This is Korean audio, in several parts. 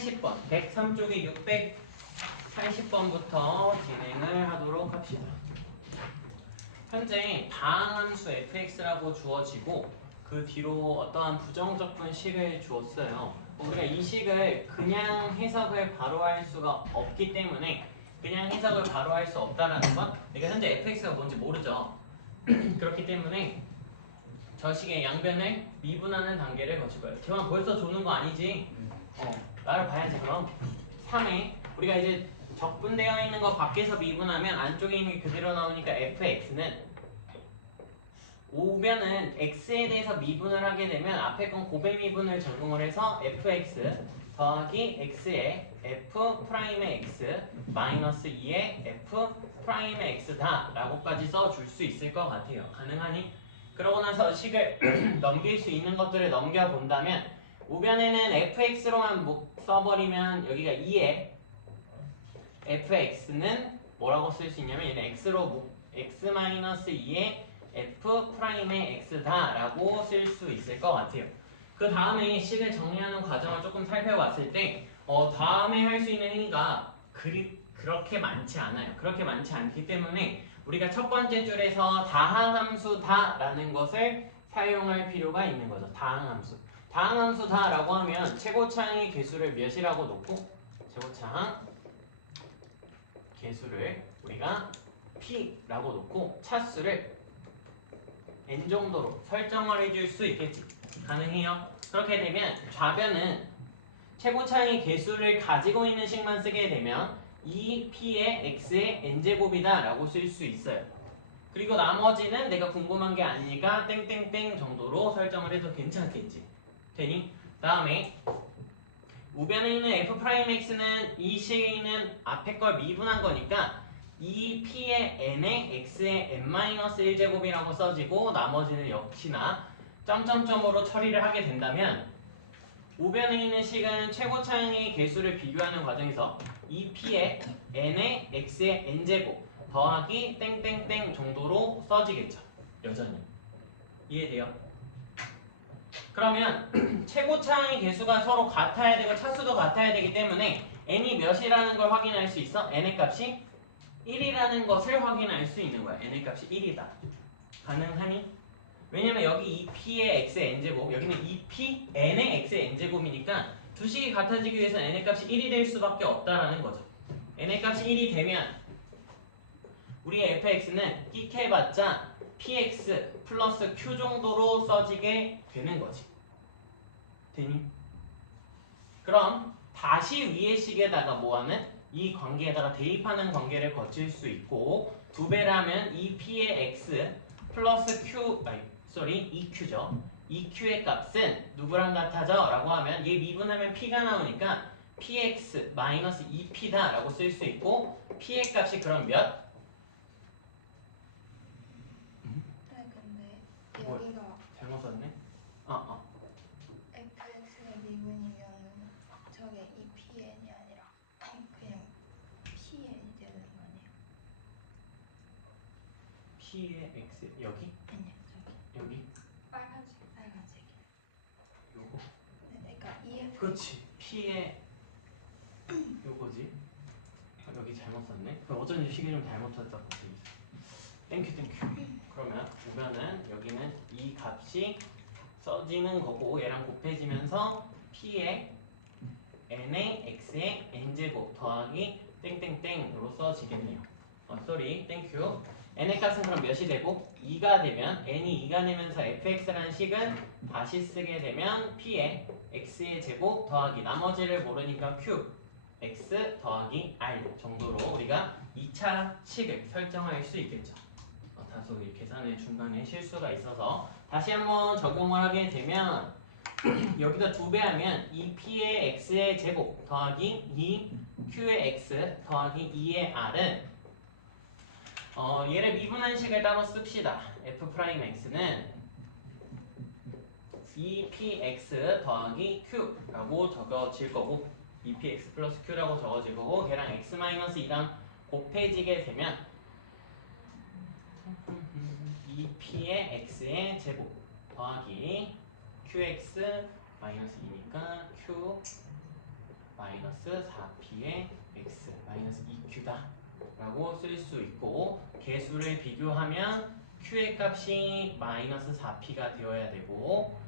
180번 103쪽에 680번부터 진행을 하도록 합시다. 현재 다항함수 fx라고 주어지고 그 뒤로 어떠한 부정적분 식을 주었어요. 우리가 이 식을 그냥 해석을 바로 할 수가 없기 때문에 그냥 해석을 바로 할 수 없다라는 건 내가 현재 fx가 뭔지 모르죠. 그렇기 때문에 저 식의 양변을 미분하는 단계를 거칠 거예요. 기왕 벌써 조는 거 아니지? 나를 봐야지. 그럼 3에 우리가 이제 적분되어 있는 거 밖에서 미분하면 안쪽에 있는 게 그대로 나오니까 fx는 우변은 x에 대해서 미분을 하게 되면 앞에 건 고배 미분을 적용을 해서 fx 더하기 x의 f 프라임의 x 마이너스 2의 f 프라임의 x다 라고까지 써줄 수 있을 것 같아요. 가능하니? 그러고 나서 식을 넘길 수 있는 것들을 넘겨본다면 우변에는 fx로만 써버리면 여기가 2에 fx는 뭐라고 쓸 수 있냐면 얘는 x로 x-2의 f 프라임의 x다 라고 쓸 수 있을 것 같아요. 그 다음에 식을 정리하는 과정을 조금 살펴봤을 때 다음에 할 수 있는 행위가 그렇게 많지 않아요. 그렇게 많지 않기 때문에 우리가 첫 번째 줄에서 다항함수다 라는 것을 사용할 필요가 있는 거죠. 다항함수. 다항함수다 라고 하면 최고차항의 개수를 몇이라고 놓고 최고차항 개수를 우리가 p라고 놓고 차수를 n 정도로 설정을 해줄 수 있겠지. 가능해요? 그렇게 되면 좌변은 최고차항의 개수를 가지고 있는 식만 쓰게 되면 이 p의 x의 n제곱이다 라고 쓸 수 있어요. 그리고 나머지는 내가 궁금한 게 아니니까 땡땡땡 정도로 설정을 해도 괜찮겠지. 되니? 다음에 우변에 있는 f'x는 이 식에 있는 앞에 걸 미분한 거니까 이 p의 n의 x의 n-1제곱이라고 써지고 나머지는 역시나 점점점으로 처리를 하게 된다면 우변에 있는 식은 최고차항의 개수를 비교하는 과정에서 이 p의 n의 x의 n제곱 더하기 땡땡땡 정도로 써지겠죠. 여전히. 이해돼요? 그러면 최고차항의 개수가 서로 같아야 되고 차수도 같아야 되기 때문에 n이 몇이라는 걸 확인할 수 있어? n의 값이 1이라는 것을 확인할 수 있는 거야. n의 값이 1이다. 가능하니? 왜냐면 여기 이 p의 x의 n제곱, 여기는 이 p n의 x의 n제곱이니까 두 식이 같아지기 위해서 n의 값이 1이 될 수밖에 없다라는 거죠. n의 값이 1이 되면 우리의 fx는 끽해봤자 px 플러스 q 정도로 써지게 되는 거지. 되니? 그럼 다시 위의 식에다가 뭐하는? 이 관계에다가 대입하는 관계를 거칠 수 있고 2배라면 이 p의 x 플러스 q, EQ죠. EQ의 값은 누구랑 같아져? 라고 하면 얘 미분하면 p가 나오니까 px 마이너스 2p다 라고 쓸 수 있고 p의 값이 그럼 몇? 근데 뭘? 여기가 잘못 썼네? fx의 미분이면 저게 2pn이 아니라 그냥 pn이 되는 거 아니에요? p의 x 여기? 아니요 저기 여기? 빨간색 요거? 네, 그러니까 EF 그렇지. p의 요거지. 여기 잘못 썼네. 그럼 어쩐지 식이 좀 잘못 썼다고 땡큐. 그러면 보면은 여기는 이 값이 써지는 거고 얘랑 곱해지면서 p의 n의 x의 n제곱 더하기 땡땡땡으로 써지겠네요. 땡큐. n의 값은 그럼 몇이 되고 2가 되면 n이 2가 되면서 fx라는 식은 다시 쓰게 되면 p의 x의 제곱 더하기 나머지를 모르니까 q x 더하기 r 정도로 우리가 2차 식을 설정할 수 있겠죠. 다소 이 계산의 중간에 실수가 있어서 다시 한번 적용을 하게 되면 여기다 2배하면 이 p의 x의 제곱 더하기 2 q의 x 더하기 2의 r은 얘를 미분한 식을 따로 씁시다. f'x는 2px 더하기 q라고 적어질 거고 2px 플러스 q라고 적어질 거고 걔랑 x-2랑 곱해지게 되면 2p의 x의 제곱 더하기 qx 마이너스 2니까 q 마이너스 마이너스 4p의 x 마이너스 2q다 라고 쓸 수 있고, 개수를 비교하면 q의 값이 마이너스 4p가 되어야 되고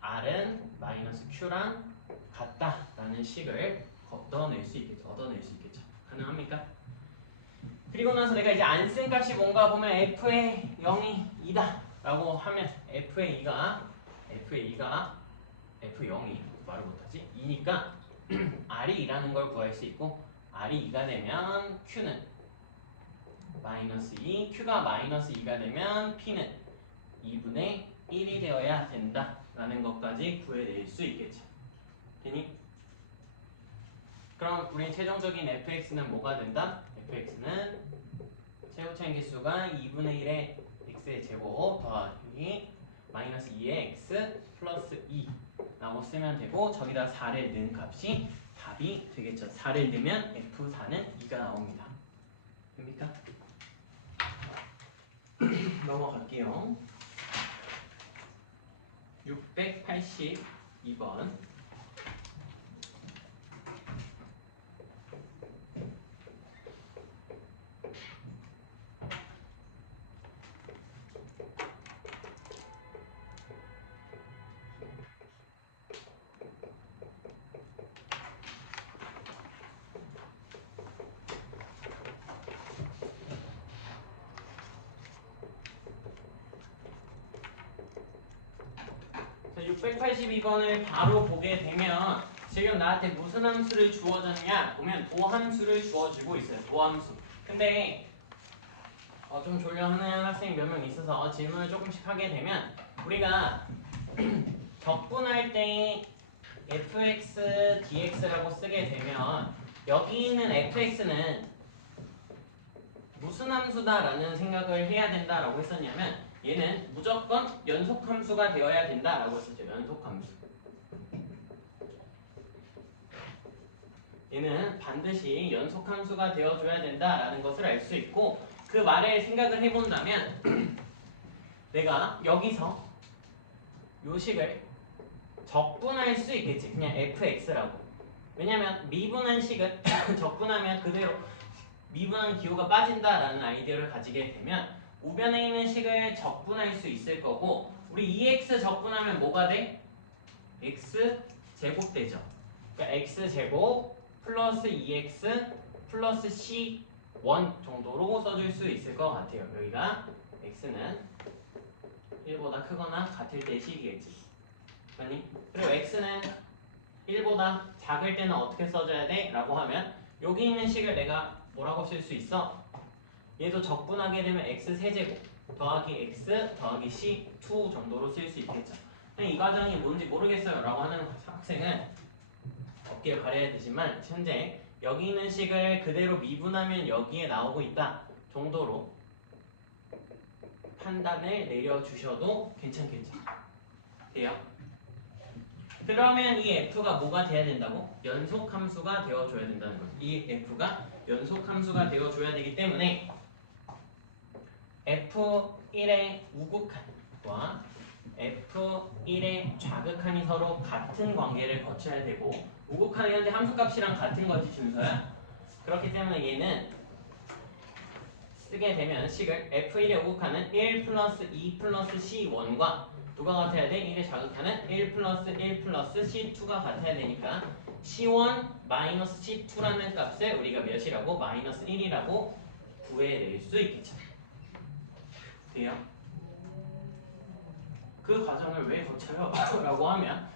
r은 마이너스 q랑 같다라는 식을 얻어낼 수 있겠죠. 가능합니까? 그리고 나서 내가 이제 안 쓴 값이 뭔가 보면 f의 0이 2다 라고 하면 f의 2가 f0이 말을 못하지 2니까 r이 2라는 걸 구할 수 있고, r이 2가 되면 q는 마이너스 2, q가 마이너스 2가 되면 p는 2분의 1이 되어야 된다 라는 것까지 구해낼 수 있겠죠. 되니? 그럼 우리 최종적인 fx는 뭐가 된다? fx는 최고차인 개수가 2분의 1의 x의 제곱 더하기 마이너스 2의 x 플러스 2 라고 쓰면 되고, 저기다 4를 넣은 값이 답이 되겠죠. 4를 넣으면 f4는 2가 나옵니다. 됩니까? 넘어갈게요. 682번. 자, 682번을 바로 보게 되면 지금 나한테 무슨 함수를 주어졌냐 보면 도함수를 주어주고 있어요. 도함수. 근데 좀 졸려하는 학생이 몇 명 있어서 질문을 조금씩 하게 되면, 우리가 적분할 때 fx dx라고 쓰게 되면 여기 있는 fx는 무슨 함수다라는 생각을 해야 된다라고 했었냐면, 얘는 무조건 연속함수가 되어야 된다라고 했었죠. 연속함수. 얘는 반드시 연속함수가 되어줘야 된다라는 것을 알 수 있고, 그 말에 생각을 해본다면 내가 여기서 요 식을 적분할 수 있겠지. 그냥 fx라고. 왜냐면 미분한 식은 적분하면 그대로 미분한 기호가 빠진다라는 아이디어를 가지게 되면 우변에 있는 식을 적분할 수 있을 거고, 우리 2x 적분하면 뭐가 돼? x 제곱 되죠. 그러니까 x 제곱 플러스 2x 플러스 c 1 정도로 써줄 수 있을 것 같아요. 여기가 x는 1보다 크거나 같을 때의 식이겠지. 아니? 그리고 x는 1보다 작을 때는 어떻게 써줘야 돼? 라고 하면 여기 있는 식을 내가 뭐라고 쓸 수 있어? 얘도 적분하게 되면 x 세제곱 더하기 x 더하기 c 2 정도로 쓸 수 있겠죠. 이 과정이 뭔지 모르겠어요 라고 하는 학생은 어깨를 가려야 되지만, 현재 여기 있는 식을 그대로 미분하면 여기에 나오고 있다 정도로 판단을 내려주셔도 괜찮겠죠. 돼요? 그러면 이 f가 뭐가 돼야 된다고? 연속함수가 되어줘야 된다는 거죠. 이 f가 연속함수가 되어줘야 되기 때문에 f1의 우극한과 f1의 좌극한이 서로 같은 관계를 거쳐야 되고, 우극한은 현재 함수값이랑 같은 거지 준서야. 그렇기 때문에 얘는 쓰게 되면 식을 f1의 우극한은 1 플러스 2 플러스 c1과 누가 같아야 돼? 1의 좌극한은 1 플러스 1 플러스 c2가 같아야 되니까 c1 마이너스 c2라는 값을 우리가 몇이라고? 마이너스 1이라고 구해낼 수 있겠죠. 돼요? 그 과정을 왜 거쳐요? 라고 하면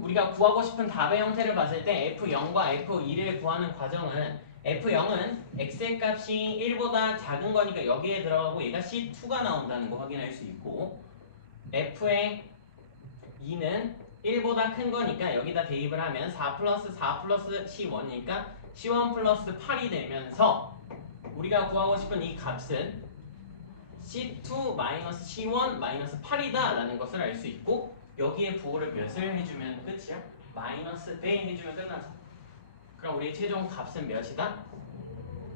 우리가 구하고 싶은 답의 형태를 봤을 때 f0과 f2를 구하는 과정은, f0은 x의 값이 1보다 작은 거니까 여기에 들어가고 얘가 c2가 나온다는 거 확인할 수 있고, f의 2는 1보다 큰 거니까 여기다 대입을 하면 4 플러스 4 플러스 c1이니까 c1 플러스 8이 되면서 우리가 구하고 싶은 이 값은 c2 마이너스 c1 마이너스 8이다 라는 것을 알 수 있고, 여기에 부호를 몇을 해주면 끝이야? 마이너스 배 해주면 끝나죠. 그럼 우리의 최종 값은 몇이다?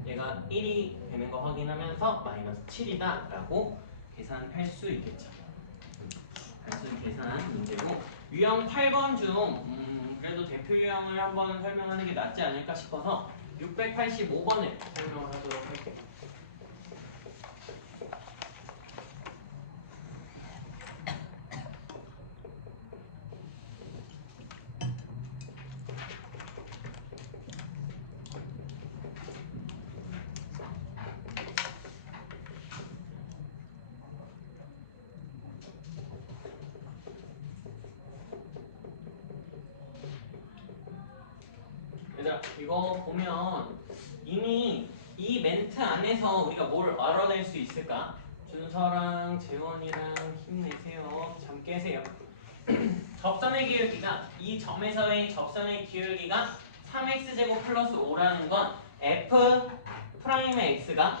얘가 1이 되는 거 확인하면서 마이너스 7이다 라고 계산할 수 있겠죠. 단순 계산 문제고, 유형 8번 중 그래도 대표 유형을 한번 설명하는 게 낫지 않을까 싶어서 685번을 설명을 하도록 할게요. 얘들아 이거 보면 이미 이 멘트 안에서 우리가 뭘 알아낼 수 있을까? 준서랑 재원이랑 힘내세요. 잠 깨세요. 접선의 기울기가 이 점에서의 접선의 기울기가 3x제곱 플러스 5라는 건 f 프라임의 x가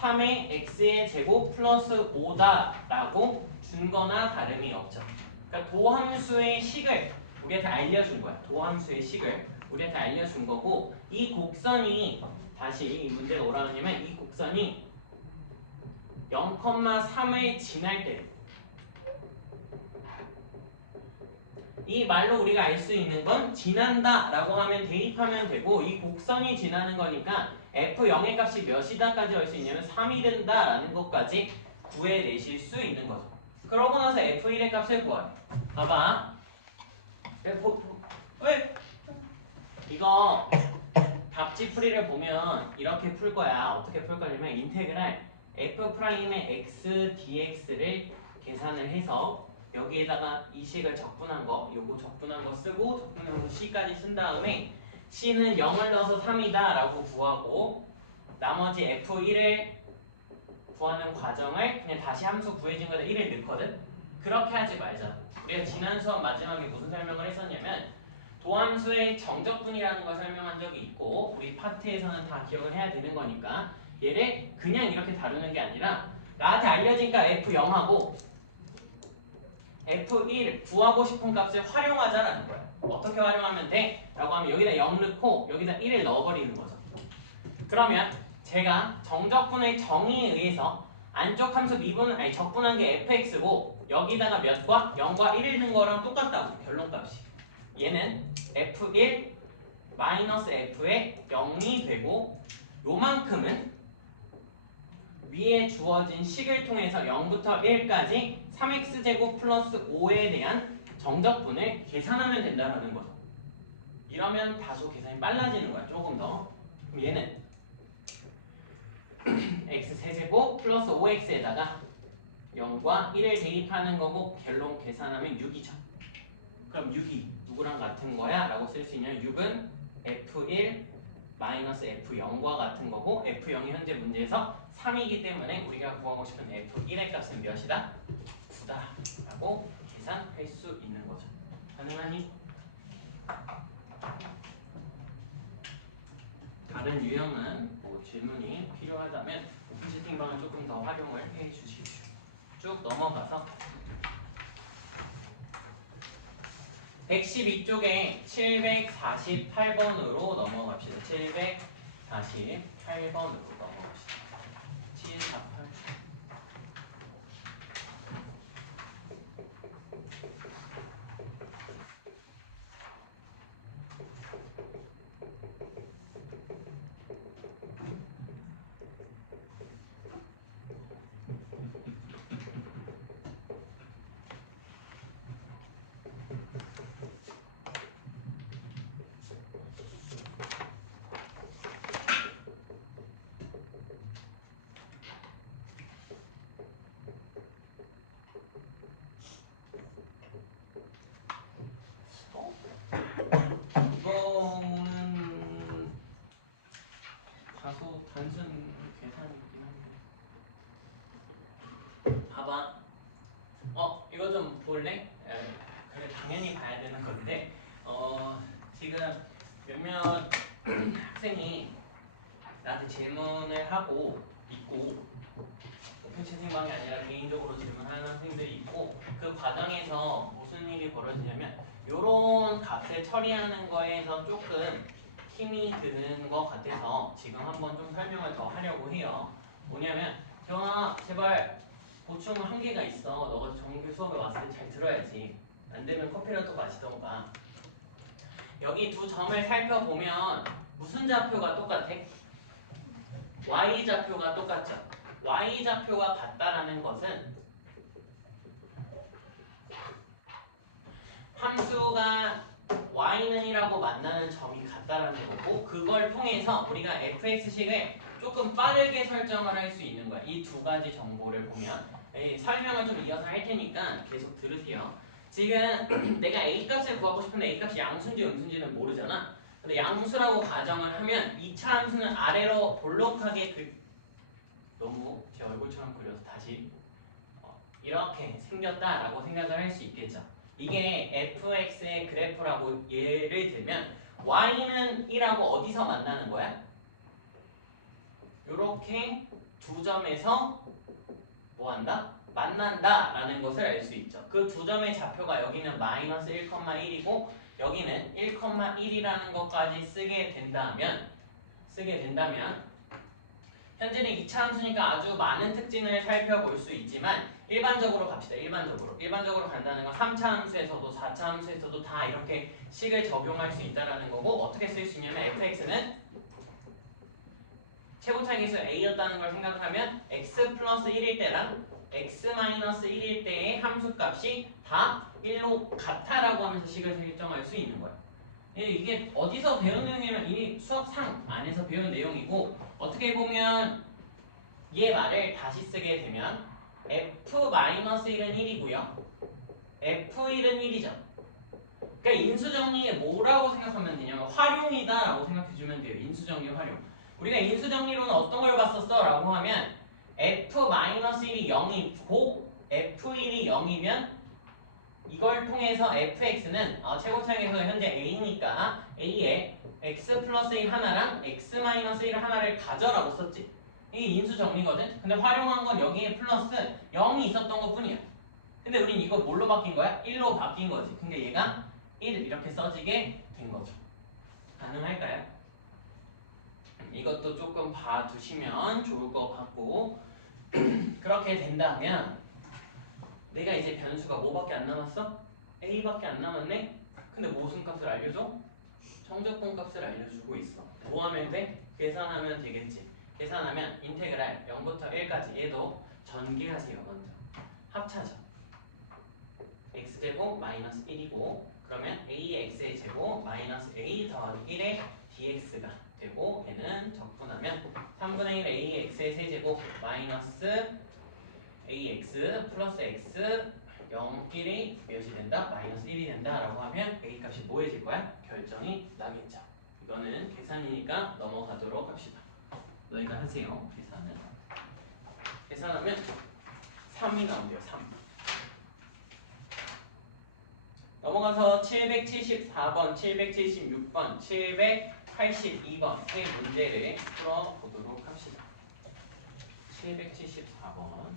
3의 x의 제곱 플러스 5다라고 준 거나 다름이 없죠. 그러니까 도함수의 식을 우리한테 알려준 거야. 도함수의 식을 우리한테 알려준 거고 이 곡선이 다시 이 문제가 뭐라 하냐면 이 곡선이 0,3을 지날 때 이 말로 우리가 알 수 있는 건 지난다 라고 하면 대입하면 되고 이 곡선이 지나는 거니까 f0의 값이 몇이다까지 할 수 있냐면 3이 된다 라는 것까지 구해내실 수 있는 거죠. 그러고 나서 f1의 값을 구하래. 봐봐. 왜? 이거 답지풀이를 보면 이렇게 풀 거야. 어떻게 풀 거냐면 인테그랄 f'의 x dx를 계산을 해서 여기에다가 이 식을 적분한 거, 요거 적분한 거 쓰고 적분한 거 c까지 쓴 다음에 c는 0을 넣어서 3이다 라고 구하고 나머지 f1을 구하는 과정을 그냥 다시 함수 구해진 거에다 1을 넣거든? 그렇게 하지 말자. 우리가 지난 수업 마지막에 무슨 설명을 했었냐면 도함수의 정적분이라는 걸 설명한 적이 있고 우리 파트에서는 다 기억을 해야 되는 거니까 얘를 그냥 이렇게 다루는 게 아니라 나한테 알려진가 f0하고 f1 구하고 싶은 값을 활용하자라는 거야. 어떻게 활용하면 돼? 라고 하면 여기다 0 넣고 여기다 1을 넣어버리는 거죠. 그러면 제가 정적분의 정의에 의해서 안쪽 함수 적분한 게 fx고 여기다가 몇과 0과 1을 넣은 거랑 똑같다고 결론값이. 얘는 f1 마이너스 f의 0이 되고 요만큼은 위에 주어진 식을 통해서 0부터 1까지 3x제곱 플러스 5에 대한 정적분을 계산하면 된다는 거죠. 이러면 다소 계산이 빨라지는 거야. 조금 더. 그럼 얘는 x 세제곱 플러스 5x에다가 0과 1을 대입하는 거고 결론 계산하면 6이죠. 그럼 6이 누구랑 같은 거야? 라고 쓸 수 있냐면 6은 f1 마이너스 f0과 같은 거고 f0이 현재 문제에서 3이기 때문에 우리가 구하고 싶은 f1의 값은 몇이다? 9다 라고 계산할 수 있는 거죠. 가능하니? 다른 유형은 뭐 질문이 필요하다면 오픈 채팅방을 조금 더 활용을 해 주십시오. 쭉 넘어가서 112쪽에 748번으로 넘어갑시다. 748번으로 넘어갑시다. 748. 이거는 다소 단순 계산이긴 한데 봐봐. 이거 좀 볼래? 그래 당연히 봐야 되는 건데 지금 몇몇 학생이 나한테 질문을 하고 있고 오픈 채팅방이 아니라 개인적으로 질문하는 학생들이 있고 그 과정에서 무슨 일이 벌어지냐면 요런 값을 처리하는 거에서 조금 힘이 드는 것 같아서 지금 한번 좀 설명을 더 하려고 해요. 뭐냐면 재원아 제발 보충 한계가 있어. 너가 정규 수업에 왔을 때 잘 들어야지. 안 되면 커피라도 마시던가. 여기 두 점을 살펴보면 무슨 좌표가 똑같아? y좌표가 똑같죠. y좌표가 같다라는 것은 함수가 y는 1하고 만나는 점이 같다라는 거고, 그걸 통해서 우리가 fx식을 조금 빠르게 설정을 할 수 있는 거야. 이 두 가지 정보를 보면 설명을 좀 이어서 할 테니까 계속 들으세요. 지금 내가 a 값을 구하고 싶은데 a 값이 양수인지 음수인지는 모르잖아. 근데 양수라고 가정을 하면 2차 함수는 아래로 볼록하게 너무 제 얼굴처럼 그려서 다시 이렇게 생겼다라고 생각을 할 수 있겠죠. 이게 fx의 그래프라고 예를 들면 y는 1하고 어디서 만나는 거야? 이렇게 두 점에서 뭐한다? 만난다 라는 것을 알 수 있죠. 그 두 점의 좌표가 여기는 마이너스 1,1이고 여기는 1,1이라는 것까지 쓰게 된다면 현재는 2차 함수니까 아주 많은 특징을 살펴볼 수 있지만 일반적으로 갑시다. 일반적으로 간다는 건 3차 함수에서도 4차 함수에서도 다 이렇게 식을 적용할 수 있다는 거고, 어떻게 쓸 수 있냐면 fx는 최고차 계수 a였다는 걸 생각을 하면 x 플러스 1일 때랑 x 마이너스 1일 때의 함수값이 다 1로 같다라고 하면서 식을 설정할 수 있는 거예요. 이게 어디서 배운 내용이면 이미 수학상 안에서 배운 내용이고, 어떻게 보면 얘 말을 다시 쓰게 되면 f-1은 1이고요. f1은 1이죠. 그러니까 인수정리에 뭐라고 생각하면 되냐면 활용이다 라고 생각해주면 돼요. 인수정리 활용. 우리가 인수정리로는 어떤 걸 봤었어? 라고 하면 f-1이 0이고 f1이 0이면 이걸 통해서 fx는 최고차항에서 현재 a니까 a에 x 플러스 1 하나랑 x 마이너스 1 하나를 가져라고 썼지. 이게 인수정리거든. 근데 활용한 건 여기에 플러스 0이 있었던 것 뿐이야. 근데 우린 이거 뭘로 바뀐 거야? 1로 바뀐 거지. 근데 얘가 1 이렇게 써지게 된 거죠. 가능할까요? 이것도 조금 봐두시면 좋을 것 같고, 그렇게 된다면 내가 이제 변수가 뭐밖에 안 남았어? a밖에 안 남았네? 근데 무슨 값을 알려줘? 정적분 값을 알려주고 있어. 뭐 하면 돼? 계산하면 되겠지. 계산하면 인테그랄 0부터 1까지 얘도 전개하세요. 먼저 합차죠. x제곱 마이너스 1이고, 그러면 ax의 제곱 마이너스 a 더하기 1의 dx가 되고, 얘는 적분하면 3분의 1 ax의 세제곱 마이너스 ax 플러스 x 0, 1이 몇이 된다? 마이너스 1이 된다 라고 하면 a 값이 뭐해질 거야? 결정이 나겠죠. 이거는 계산이니까 넘어가도록 합시다. 너희가 하세요. 계산하면 3이 나온대요. 3. 넘어가서 774번, 776번, 782번 세 문제를 풀어보도록 합시다. 774번.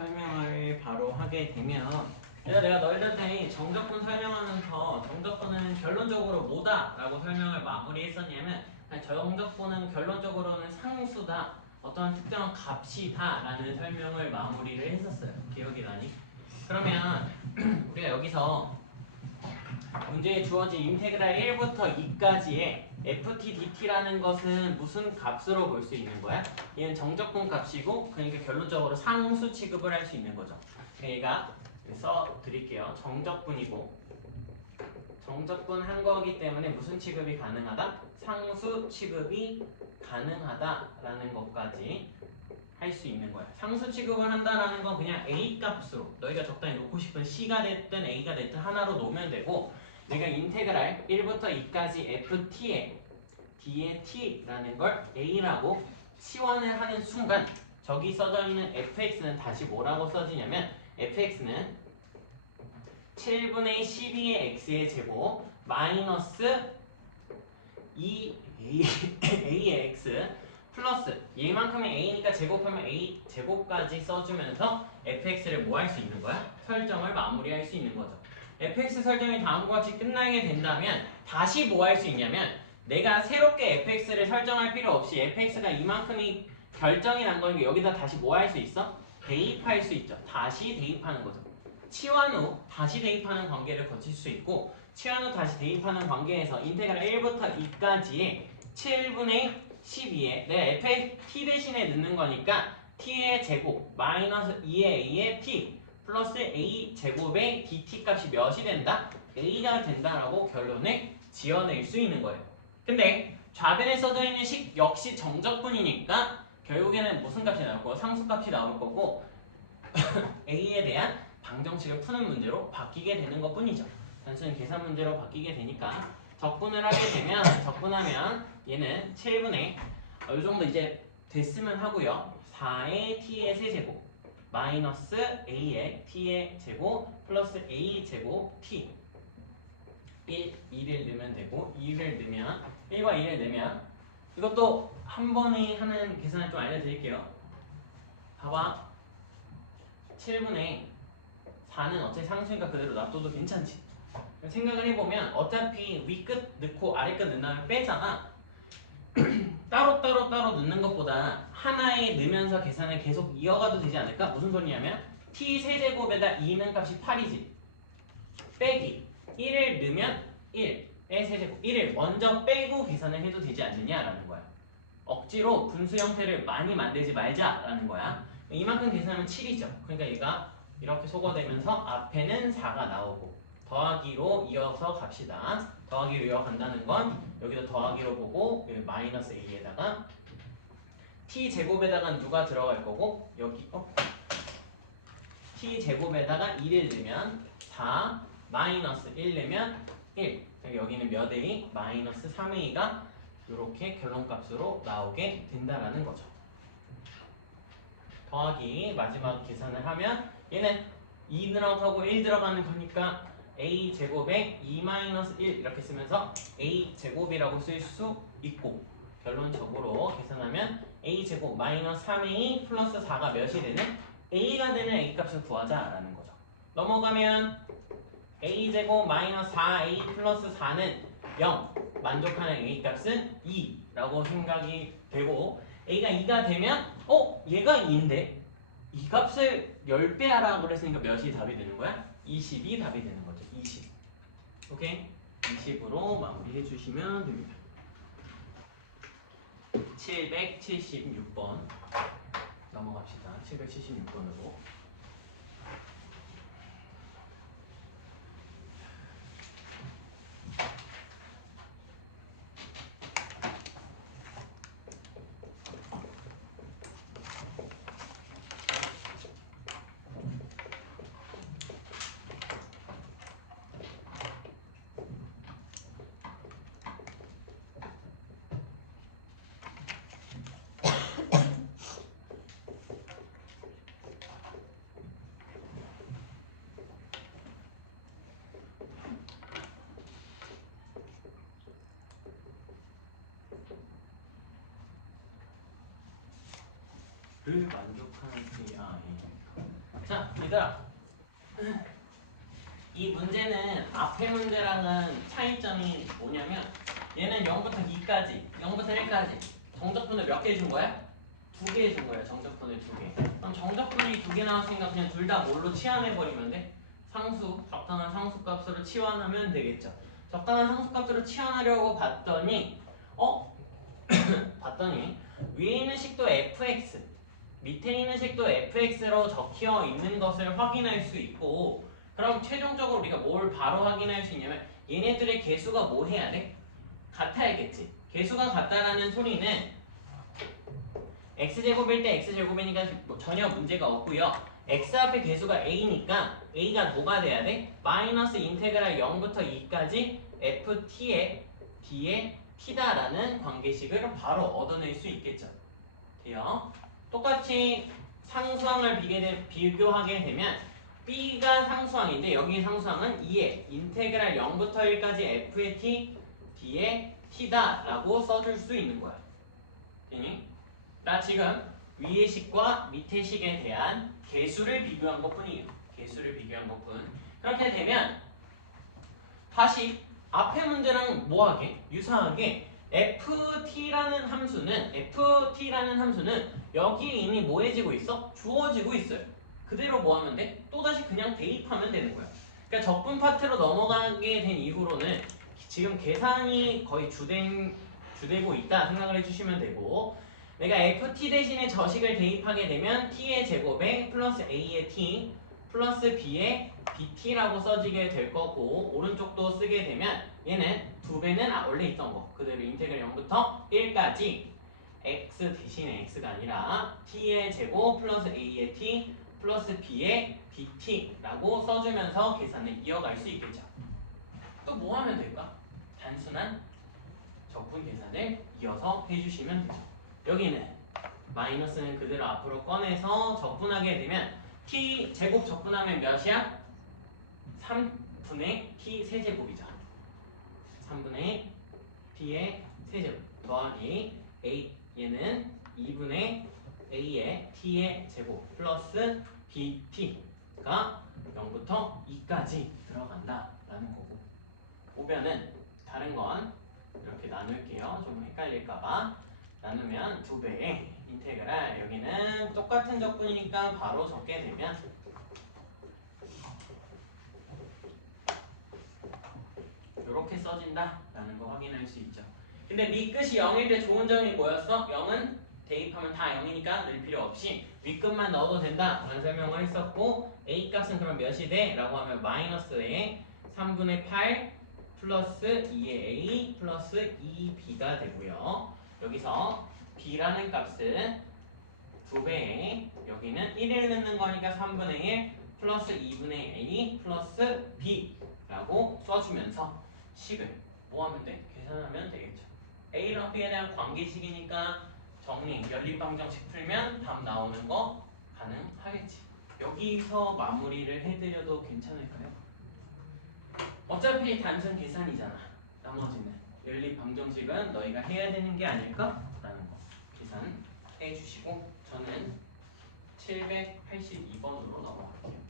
설명을 바로 하게 되면, 내가 너희들한테 정적분 설명하면서 정적분은 결론적으로 뭐다 라고 설명을 마무리했었냐면, 정적분은 결론적으로는 상수다, 어떤 특정한 값이다 라는 설명을 마무리를 했었어요. 기억이 나니? 그러면 우리가 여기서 문제에 주어진 인테그랄 1부터 2까지의 ft dt라는 것은 무슨 값으로 볼 수 있는 거야? 얘는 정적분 값이고, 그러니까 결론적으로 상수 취급을 할 수 있는 거죠. 얘가 써 드릴게요. 정적분이고 정적분한 거기 때문에 무슨 취급이 가능하다? 상수 취급이 가능하다라는 것까지 할 수 있는 거야. 상수 취급을 한다라는 건 그냥 A 값으로 너희가 적당히 놓고 싶은 C가 됐든 A가 됐든 하나로 놓으면 되고, 내가 인테그랄 1부터 2까지 FT에 D의 T라는 걸 A라고 치환을 하는 순간 저기 써져 있는 fx는 다시 뭐라고 써지냐면 fx는 7분의 12의 x의 제곱 마이너스 2a의 x 플러스 얘만큼의 a니까 제곱하면 a 제곱까지 써주면서 fx를 뭐 할 수 있는 거야? 설정을 마무리할 수 있는 거죠. fx 설정이 다음과 같이 끝나게 된다면 다시 뭐 할 수 있냐면 내가 새롭게 fx를 설정할 필요 없이 fx가 이만큼이 결정이 난 거니까 여기다 다시 뭐 할 수 있어? 대입할 수 있죠. 다시 대입하는 거죠. 치환 후 다시 대입하는 관계를 거칠 수 있고, 치환 후 다시 대입하는 관계에서 인테그랄 1부터 2까지의 7분의 12에 내가 fx t 대신에 넣는 거니까 t의 제곱 마이너스 2의 a의 t 플러스 a 제곱의 dt 값이 몇이 된다? a가 된다라고 결론을 지어낼 수 있는 거예요. 근데 좌변에 써져 있는 식 역시 정적분이니까 결국에는 무슨 값이 나올 거고 상수값이 나올 거고 a에 대한 방정식을 푸는 문제로 바뀌게 되는 것 뿐이죠. 단순히 계산 문제로 바뀌게 되니까 적분을 하게 되면 적분하면 얘는 7분의 이 정도 이제 됐으면 하고요. 4의 t의 세제곱 마이너스 a의 t의 제곱 플러스 a 제곱 t 2를 넣으면 되고 2를 넣으면 1과 2를 넣으면 이것도 한 번에 하는 계산을 좀 알려드릴게요. 봐봐. 7분의 4는 어차피 상수니까 그대로 놔둬도 괜찮지. 생각을 해보면 어차피 위끝 넣고 아래끝 넣는 다음에 빼잖아. 따로 넣는 것보다 하나에 넣으면서 계산을 계속 이어가도 되지 않을까? 무슨 소리냐면 t 세제곱에다 2는 값이 8이지. 빼기 1을 넣으면 1의 세제곱 1을 먼저 빼고 계산을 해도 되지 않느냐라는 거야. 억지로 분수 형태를 많이 만들지 말자라는 거야. 이만큼 계산하면 7이죠. 그러니까 얘가 이렇게 소거되면서 앞에는 4가 나오고 더하기로 이어서 갑시다. 더하기로 이어간다는 건 여기도 더하기로 보고 여기 마이너스 a에다가 t 제곱에다가 누가 들어갈 거고 여기 t 제곱에다가 2를 넣으면 4 마이너스 1 넣으면 1. 여기는 몇 a? 마이너스 3a가 이렇게 결론값으로 나오게 된다라는 거죠. 더하기 마지막 계산을 하면 얘는 2 들어가고 1 들어가는 거니까 a 제곱에 2-1 이렇게 쓰면서 a 제곱이라고 쓸 수 있고, 결론적으로 계산하면 a 제곱 마이너스 3a 플러스 4가 몇이 되는? a가 되는 a 값을 구하자라는 거죠. 넘어가면 a 제곱 마이너스 4a 플러스 4는 0, 만족하는 a 값은 2라고 생각이 되고, a가 2가 되면 얘가 2인데 이 값을 10배 하라고 그랬으니까 몇이 답이 되는 거야? 20이 답이 되는 거죠. 20. 오케이? 20으로 마무리해 주시면 됩니다. 776번 넘어갑시다. 776번으로. 를 만족하는 자, 얘들아, 이 문제는 앞의 문제랑은 차이점이 뭐냐면 얘는 0부터 2까지 0부터 1까지 정적분을 몇 개 준 거야? 2개 준 거야. 정적분을 2개. 그럼 정적분이 2개 나왔으니까 그냥 둘 다 뭘로 치환해버리면 돼? 상수, 적당한 상수값으로 치환하면 되겠죠. 적당한 상수값으로 치환하려고 봤더니 위에 있는 식도 fx, 밑에 있는 식도 fx로 적혀 있는 것을 확인할 수 있고, 그럼 최종적으로 우리가 뭘 바로 확인할 수 있냐면 얘네들의 개수가 뭐 해야 돼? 같아야겠지. 개수가 같다라는 소리는 x제곱일 때 x제곱이니까 뭐 전혀 문제가 없고요. x 앞에 개수가 a니까 a가 뭐가 돼야 돼? 마이너스 인테그랄 0부터 2까지 ft의 d의 t다라는 관계식을 바로 얻어낼 수 있겠죠. 돼요. 똑같이 상수항을 비교하게 되면 b가 상수항인데 여기 상수항은 2의 인테그랄 0부터 1까지 f의 t, d의 t다라고 써줄 수 있는 거야. 되니? 나 지금 위의 식과 밑의 식에 대한 개수를 비교한 것뿐이에요. 개수를 비교한 것뿐. 그렇게 되면 다시 앞의 문제랑 뭐하게? 유사하게 ft라는 함수는 여기에 이미 뭐해지고 있어? 주어지고 있어요. 그대로 뭐 하면 돼? 또다시 그냥 대입하면 되는 거야. 그러니까 적분 파트로 넘어가게 된 이후로는 지금 계산이 거의 주되고 있다 생각을 해주시면 되고, 내가 ft 대신에 저식을 대입하게 되면 t의 제곱에 플러스 a의 t 플러스 b의 bt라고 써지게 될 거고, 오른쪽도 쓰게 되면 얘는 2배는 원래 있던 거 그대로 인테그랄 0부터 1까지 x 대신에 x가 아니라 t의 제곱 플러스 a의 t 플러스 b의 bt라고 써주면서 계산을 이어갈 수 있겠죠. 또 뭐 하면 될까? 단순한 적분 계산을 이어서 해주시면 되죠. 여기는 마이너스는 그대로 앞으로 꺼내서 적분하게 되면 t 제곱 적분하면 몇이야? 3분의 t 세제곱이죠. 3분의 t의 세제곱 더하기 a, 얘는 2분의 a의 t의 제곱 플러스 bt가 0부터 2까지 들어간다라는 거고, 보면은 다른 건 이렇게 나눌게요. 좀 헷갈릴까봐. 나누면 2배의 인테그랄, 여기는 똑같은 적분이니까 바로 적게 되면 이렇게 써진다라는 거 확인할 수 있죠. 근데 밑끝이 0일 때 좋은 점이 뭐였어? 0은 대입하면 다 0이니까 늘 필요 없이 윗끝만 넣어도 된다라는 설명을 했었고, a 값은 그럼 몇이 돼? 라고 하면 마이너스의 3분의 8 플러스 2의 a 플러스 2b가 되고요. 여기서 b라는 값은 2배에 여기는 1을 넣는 거니까 3분의 1 플러스 2분의 a 플러스 b라고 써주면서 식을 뭐 하면 돼? 계산하면 되겠죠. a랑 b에 대한 관계식이니까 정리, 연립방정식 풀면 답 나오는 거 가능하겠지. 여기서 마무리를 해드려도 괜찮을까요? 어차피 단순 계산이잖아. 나머지는 연립방정식은 너희가 해야 되는 게 아닐까? 라는 거 계산해 주시고, 저는 782번으로 넘어갈게요.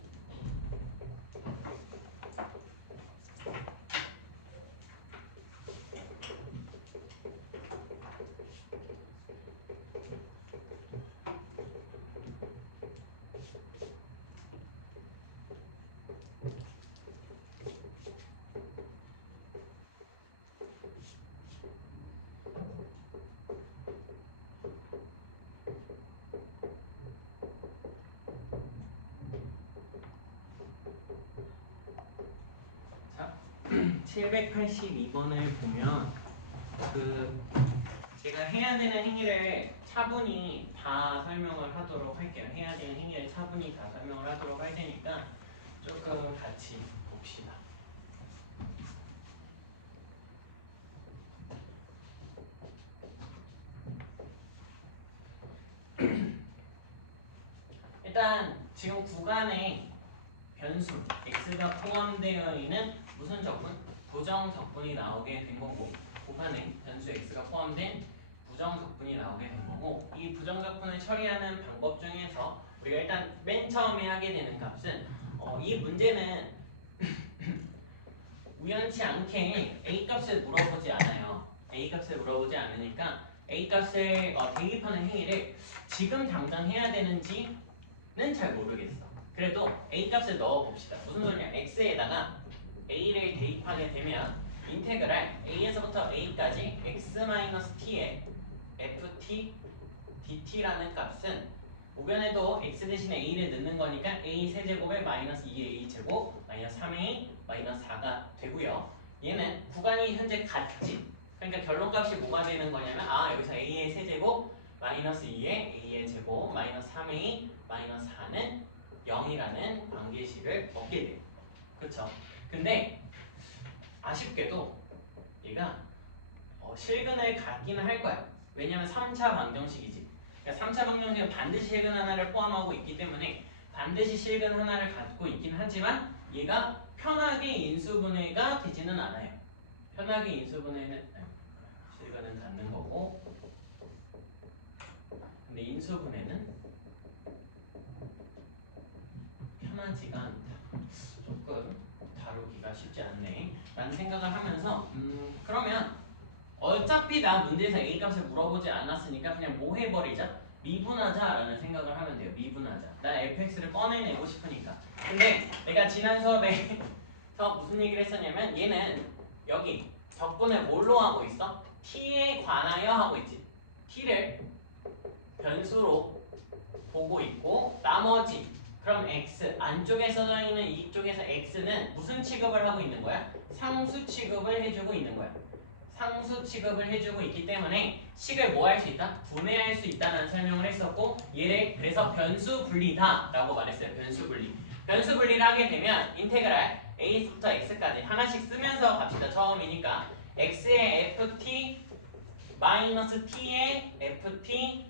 자, 782번을 보면 제가 해야 되는 행위를 차분히 다 설명을 하도록 할게요. 해야 되는 행위를 차분히 다 설명을 하도록 할 테니까 조금 같이 봅시다. 일단 지금 구간에 변수 x가 포함되어 있는 무슨 적분? 부정 적분이 나오게 된 거고, 구간에 변수 x가 포함된 부정 적분이 나오게 된 거고, 이 부정 적분을 처리하는 방법 중에서 우리가 일단 맨 처음에 하게 되는 값은 이 문제는 우연치 않게 a 값을 물어보지 않아요. a 값을 물어보지 않으니까 a 값을 대입하는 행위를 지금 당장 해야 되는지는 잘 모르겠어. 그래도 a 값을 넣어 봅시다. 무슨 소리냐? x에다가 a를 대입하게 되면 인테그랄 a에서부터 a까지 x-t의 ft dt라는 값은 우변에도 x 대신에 a를 넣는 거니까 a 세제곱에 마이너스 2a 제곱 마이너스 3a 마이너스 4가 되고요. 얘는 구간이 현재 같지. 그러니까 결론값이 뭐가 되는 거냐면 여기서 a의 세제곱 마이너스 2의 a의 제곱 마이너스 3a 마이너스 4는 0이라는 관계식을 얻게 돼요. 그쵸? 근데 아쉽게도 얘가 실근을 갖기는 할 거야. 왜냐면 3차 방정식이지. 그러니까 3차 방정식은 반드시 실근 하나를 포함하고 있기 때문에 반드시 실근 하나를 갖고 있긴 하지만 얘가 편하게 인수분해가 되지는 않아요. 편하게 인수분해는 실근은 갖는 거고, 근데 인수분해는 편하지가 않다. 조금 다루기가 쉽지 않네 라는 생각을 하면서 그러면 어차피 나 문제에서 A 값을 물어보지 않았으니까 그냥 뭐 해버리자? 미분하자 라는 생각을 하면 돼요. 미분하자. 나 fx를 꺼내내고 싶으니까. 근데 내가 지난 수업에서 무슨 얘기를 했었냐면 얘는 여기 적분을 뭘로 하고 있어? t에 관하여 하고 있지. t를 변수로 보고 있고 나머지 그럼 x 안쪽에 써져 있는 이쪽에서 x는 무슨 취급을 하고 있는 거야? 상수 취급을 해주고 있는 거야. 상수 취급을 해주고 있기 때문에 식을 뭐 할 수 있다? 분해할 수 있다는 설명을 했었고 얘를 그래서 변수 분리다 라고 말했어요. 변수 분리. 변수 분리를 하게 되면 인테그랄 a부터 x까지 하나씩 쓰면서 갑시다. 처음이니까 x의 ft 마이너스 t의 ft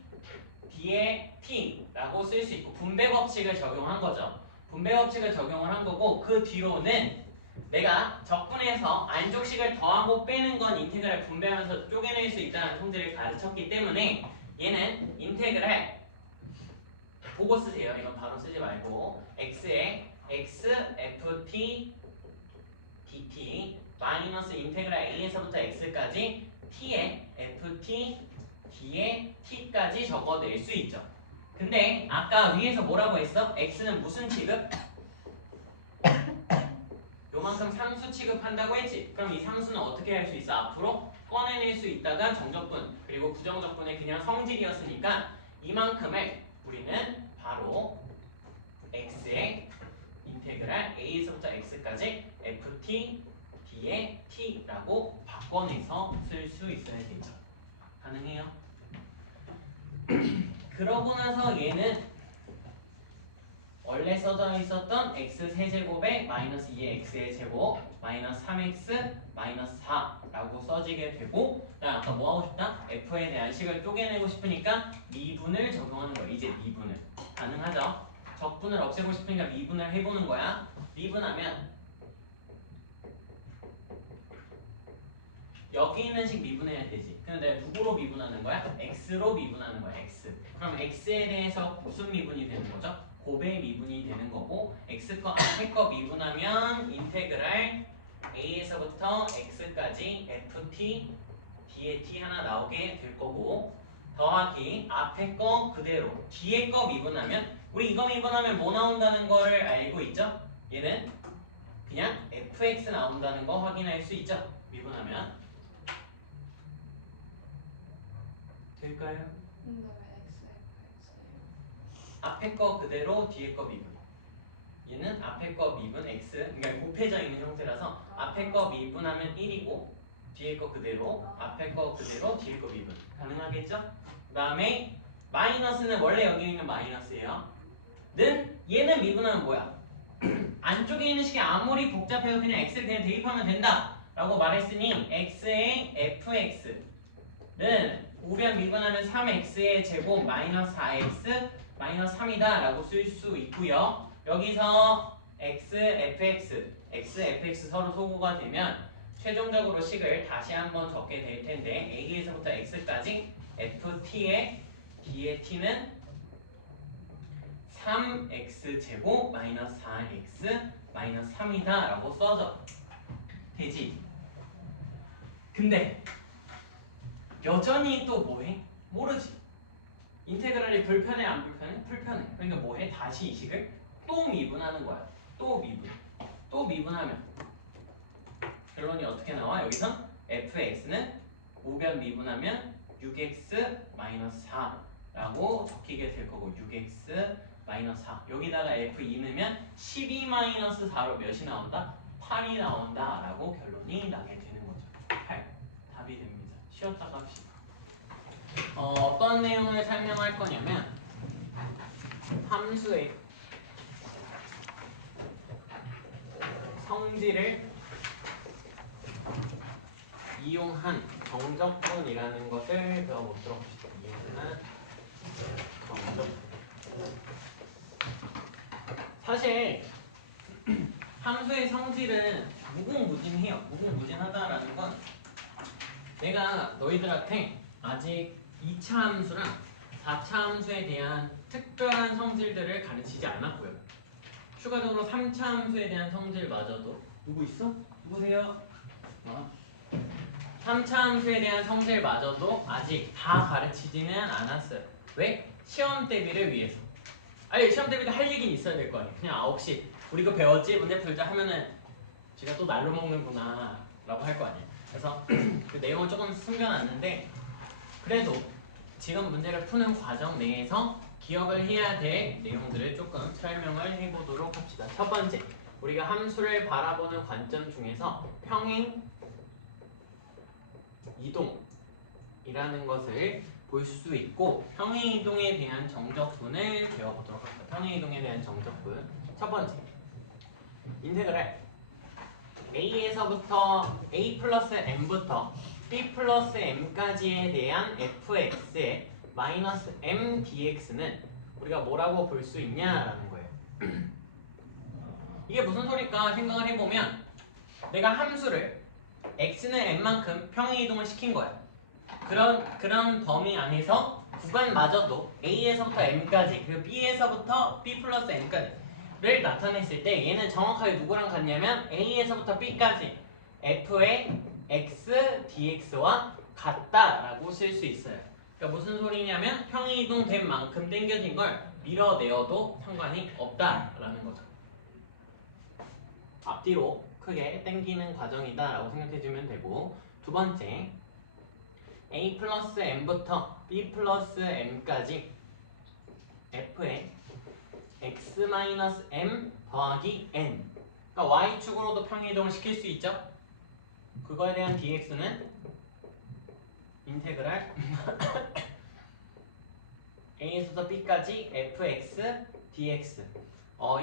d의 t라고 쓸 수 있고 분배 법칙을 적용한 거죠. 분배 법칙을 적용을 한 거고 그 뒤로는 내가 적분해서 안쪽식을 더하고 빼는 건 인테그랄 분배하면서 쪼개낼 수 있다는 통제를 가르쳤기 때문에 얘는 인테그랄 보고 쓰세요. 이건 바로 쓰지 말고 x의 x ft dt 마이너스 인테그랄 a에서부터 x까지 t의 ft d의 t까지 적어낼 수 있죠. 근데 아까 위에서 뭐라고 했어? x는 무슨 취급? 요만큼 상수 취급한다고 했지. 그럼 이 상수는 어떻게 할 수 있어? 앞으로 꺼내낼 수 있다가 정적분 그리고 부정적분의 그냥 성질이었으니까 이만큼을 우리는 바로 x의 인테그랄 a에서부터 x까지 ft d의 t라고 바꿔내서 쓸 수 있어야 되죠. 가능해요? 그러고 나서 얘는 원래 써져 있었던 x 세제곱에 마이너스 2의 x의 제곱 마이너스 3x 마이너스 4라고 써지게 되고 아까 뭐 하고 싶다? f에 대한 식을 쪼개내고 싶으니까 미분을 적용하는 거야. 이제 미분을 가능하죠? 적분을 없애고 싶으니까 미분을 해보는 거야. 미분하면 여기 있는 식 미분해야 되지. 근데 내가 누구로 미분하는 거야? x로 미분하는 거야. x. 그럼 x에 대해서 무슨 미분이 되는 거죠? 곱의 미분이 되는 거고 x 거 앞에 거 미분하면 인테그랄 a에서부터 x까지 ft d의 t 하나 나오게 될 거고 더하기 앞에 거 그대로 뒤에 거 미분하면 우리 이거 미분하면 뭐 나온다는 거를 알고 있죠? 얘는 그냥 fx 나온다는 거 확인할 수 있죠? 미분하면 될까요? 근데 왜 XFX예요? 앞에 거 그대로 뒤에 거 미분. 얘는 앞에 거 미분 x, 그러니까 곱해져 있는 형태라서 앞에 거 미분하면 1이고 뒤에 거 그대로, 앞에 거 그대로, 뒤에 거 미분. 가능하겠죠? 그 다음에 마이너스는 원래 여기 있는 마이너스예요. 얘는 미분하면 뭐야? 안쪽에 있는 식이 아무리 복잡해도 그냥 x를 그냥 대입하면 된다 라고 말했으니 x의 fx는 우변 미분하면 3x의 제곱 마이너스 4x 마이너스 3이다 라고 쓸 수 있고요. 여기서 x, fx 서로 소구가 되면 최종적으로 식을 다시 한번 적게 될 텐데 a에서부터 x까지 ft의 d의 t는 3x 제곱 마이너스 4x 마이너스 3이다 라고 써져 되지. 근데 여전히 또 뭐해? 모르지. 인테그랄이 불편해 안 불편해? 불편해. 그러니까 뭐해? 다시 이 식을 또 미분하는 거야. 또 미분. 또 미분하면 결론이 어떻게 나와? 여기선 fx는 우변 미분하면 6x 4라고 적히게 될 거고 6x 4 여기다가 f 2 넣으면 12 4로 몇이 나온다? 8이 나온다라고 결론이 나게 되는 거죠. 8 답이 됩니다. 쉬었다가 합시다. 어떤 내용을 설명할 거냐면 함수의 성질을 이용한 정적분이라는 것을 배워보도록 합시다. 이용한 정적분. 사실 함수의 성질은 무궁무진해요. 무궁무진하다라는 건 내가 너희들한테 아직 2차 함수랑 4차 함수에 대한 특별한 성질들을 가르치지 않았고요. 추가적으로 3차 함수에 대한 성질마저도 누구 있어? 누구세요? 3차 함수에 대한 성질마저도 아직 다 가르치지는 않았어요. 왜? 시험 대비를 위해서. 아니 시험 대비도 할 얘기는 있어야 될 거 아니에요. 그냥 혹시 우리 이거 배웠지? 문제 풀자 하면은 제가 또 날로 먹는구나 라고 할 거 아니에요. 그래서 그 내용을 조금 숨겨놨는데 그래도 지금 문제를 푸는 과정 내에서 기억을 해야 될 내용들을 조금 설명을 해보도록 합시다. 첫 번째, 우리가 함수를 바라보는 관점 중에서 평행 이동이라는 것을 볼 수 있고 평행 이동에 대한 정적분을 배워보도록 합시다. 평행 이동에 대한 정적분. 첫 번째, 인테그랄 a에서부터 a 플러스 m부터 b 플러스 m까지에 대한 fx의 마이너스 m dx는 우리가 뭐라고 볼 수 있냐라는 거예요. 이게 무슨 소리일까 생각을 해보면 내가 함수를 x는 m만큼 평행 이동을 시킨 거야. 그런 범위 안에서 구간마저도 a에서부터 m까지 그리고 b에서부터 b 플러스 m까지를 나타냈을 때 얘는 정확하게 누구랑 같냐면 a에서부터 b까지 f의 x dx와 같다라고 쓸 수 있어요. 그러니까 무슨 소리냐면 평행 이동된 만큼 당겨진 걸 밀어내어도 상관이 없다라는 거죠. 앞뒤로 크게 당기는 과정이다라고 생각해주면 되고, 두 번째, a 플러스 m부터 b 플러스 m까지 f의 x 마이너스 m 더하기 n, 그러니까 y축으로도 평행 이동을 시킬 수 있죠. 그거에 대한 dx는 인테그랄 a에서부터 b까지 fx dx.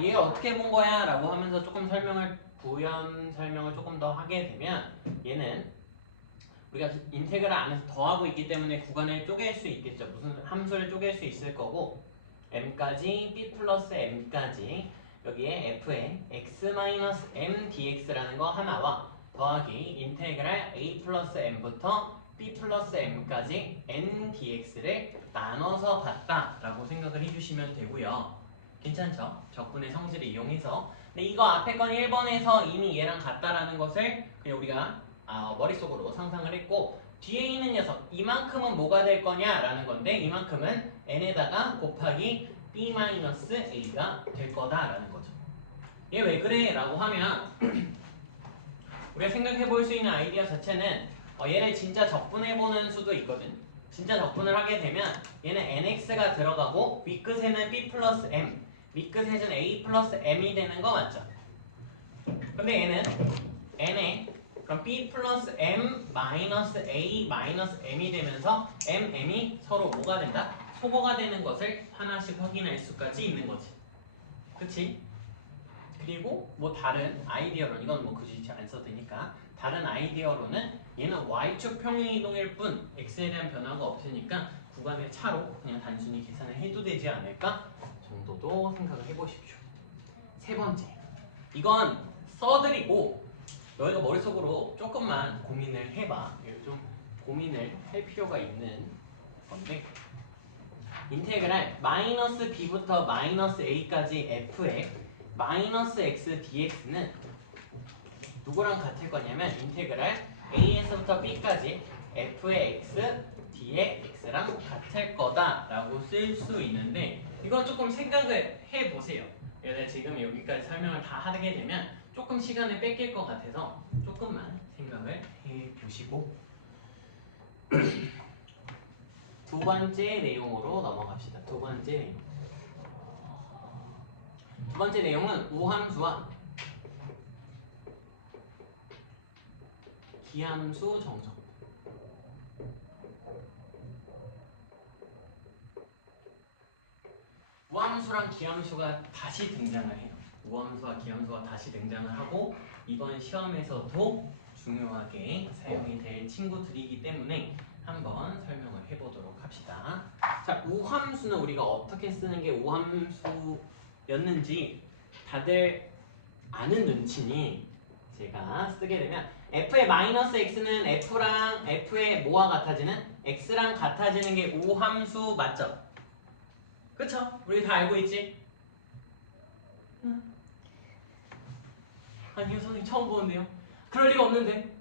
얘가 어떻게 본 거야? 라고 하면서 조금 부연 설명을 조금 더 하게 되면 얘는 우리가 인테그랄 안에서 더하고 있기 때문에 구간을 쪼갤 수 있겠죠. 무슨 함수를 쪼갤 수 있을 거고 m까지 b 플러스 m까지 여기에 f의 x-m dx라는 거 하나와 더하기 인테그랄 a 플러스 m부터 b 플러스 m까지 n dx를 나눠서 봤다라고 생각을 해주시면 되고요. 괜찮죠? 적분의 성질을 이용해서. 근데 이거 앞에 건 1번에서 이미 얘랑 같다라는 것을 그냥 우리가 머릿속으로 상상을 했고, 뒤에 있는 녀석 이만큼은 뭐가 될 거냐라는 건데 이만큼은 n에다가 곱하기 b-a가 될 거다라는 거죠. 얘 왜 그래? 라고 하면 우리가 생각해 볼 수 있는 아이디어 자체는 얘를 진짜 적분해보는 수도 있거든. 진짜 적분을 하게 되면 얘는 nx가 들어가고 윗끝에는 b 플러스 m, 밑끝에는 a 플러스 m이 되는 거 맞죠? 근데 얘는 n에 그럼 b 플러스 m 마이너스 a 마이너스 m이 되면서 m이 서로 뭐가 된다? 소거가 되는 것을 하나씩 확인할 수까지 있는 거지. 그치? 그리고 뭐 다른 아이디어로, 이건 뭐 굳이 안 써도 되니까 다른 아이디어로는 얘는 y축 평행 이동일 뿐 x에 대한 변화가 없으니까 구간의 차로 그냥 단순히 계산을 해도 되지 않을까 정도도 생각을 해보십시오. 세 번째, 이건 써드리고 너희가 머릿속으로 조금만 고민을 해봐. 좀 고민을 할 필요가 있는 건데, 인테그랄 마이너스 b부터 마이너스 a까지 f의 마이너스 x dx는 누구랑 같을 거냐면 인테그랄 a에서부터 b까지 f의 x d의 x랑 같을 거다라고 쓸 수 있는데, 이건 조금 생각을 해보세요. 내가 지금 여기까지 설명을 다 하게 되면 조금 시간을 뺏길 것 같아서 조금만 생각을 해보시고 두 번째 내용으로 넘어갑시다. 두 번째 내용은 우함수와 기함수 정적분. 우함수랑 기함수가 다시 등장을 해요. 우함수와 기함수가 다시 등장을 하고 이번 시험에서도 중요하게 사용이 될 친구들이기 때문에 한번 설명을 해보도록 합시다. 자, 우함수는 우리가 어떻게 쓰는 게 우함수였는지 다들 아는 눈치니 제가 쓰게 되면 f의 마이너스 x는 f랑 f의 뭐와 같아지는? x랑 같아지는 게 우함수 맞죠? 그쵸? 우리 다 알고 있지? 응. 아니요, 선생님 처음 보는데요. 그럴 리가 없는데.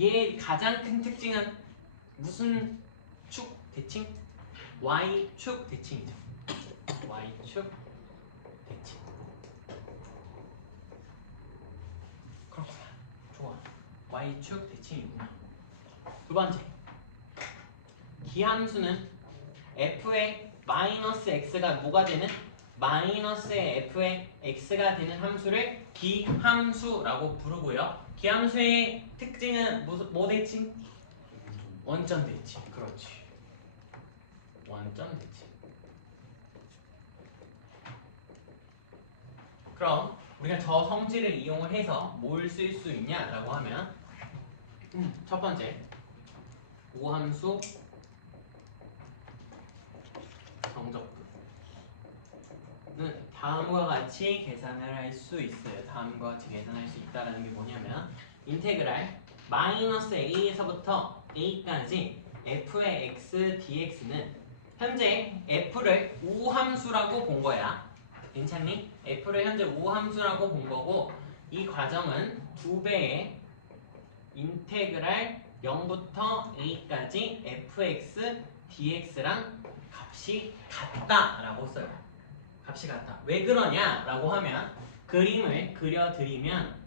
얘 가장 큰 특징은 무슨 축 대칭? y축 대칭이죠. y축 대칭. 그렇구나. 좋아. y축 대칭이구나. 두 번째. 기함수는 f의 마이너스 x가 뭐가 되는? 마이너스의 f의 x가 되는 함수를 기함수라고 부르고요. 기함수의 특징은 뭐 대칭? 원점 대칭. 그렇지. 원점 대칭. 그럼 우리가 저 성질을 이용을 해서 뭘 쓸 수 있냐라고 하면 첫 번째 우함수 정적분은 다음과 같이 계산을 할 수 있어요. 다음과 같이 계산할 수 있다는 게 뭐냐면 인테그랄 마이너스 a에서부터 a까지 f의 x dx는 현재 f를 우함수라고 본 거야. 괜찮니? f를 현재 우함수라고 본 거고 이 과정은 2배의 인테그랄 0부터 a까지 fx dx랑 값이 같다라고 써요. 값이 같다. 왜 그러냐라고 하면 그림을 그려드리면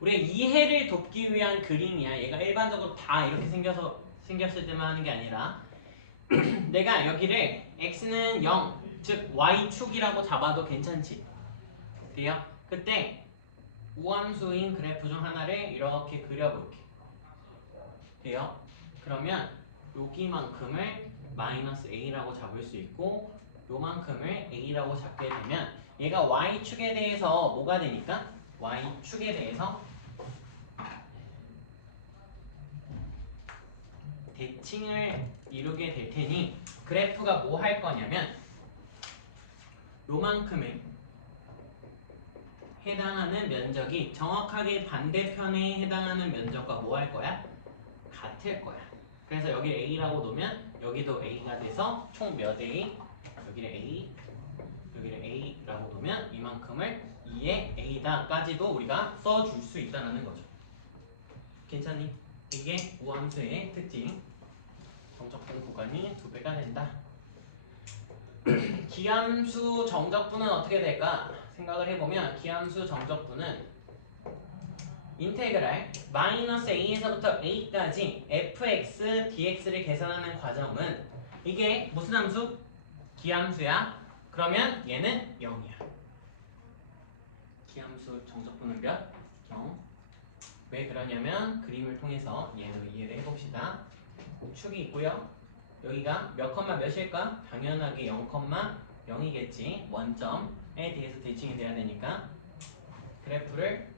우리가 이해를 돕기 위한 그림이야. 얘가 일반적으로 다 이렇게 생겼을 때만 하는 게 아니라 내가 여기를 x는 0, 즉 y축이라고 잡아도 괜찮지? 돼요? 그때 우함수인 그래프 중 하나를 이렇게 그려볼게. 돼요? 그러면 여기만큼을 마이너스 a라고 잡을 수 있고 요만큼을 a라고 잡게 되면 얘가 y축에 대해서 뭐가 되니까? y축에 대해서 대칭을 이루게 될 테니 그래프가 뭐 할 거냐면 요만큼에 해당하는 면적이 정확하게 반대편에 해당하는 면적과 뭐 할 거야? 같을 거야. 그래서 여기 a라고 놓으면 여기도 a가 돼서 총 몇 a? 여기를 a, 여기를 a라고 놓으면 이만큼을 2의 a다까지도 우리가 써줄 수 있다는 거죠. 괜찮니? 이게 우함수의 특징. 정적분 구간이 2배가 된다. 기함수 정적분은 어떻게 될까? 생각을 해보면 기함수 정적분은 인테그랄 마이너스 a에서부터 a까지 fx dx를 계산하는 과정은 이게 무슨 함수? 기함수야. 그러면 얘는 0이야. 기함수 정적분은 몇? 0. 왜 그러냐면 그림을 통해서 얘를 이해를 해봅시다. 축이 있고요. 여기가 몇 컴마 몇일까? 당연하게 0,0이겠지. 원점에 대해서 대칭이 돼야 되니까 그래프를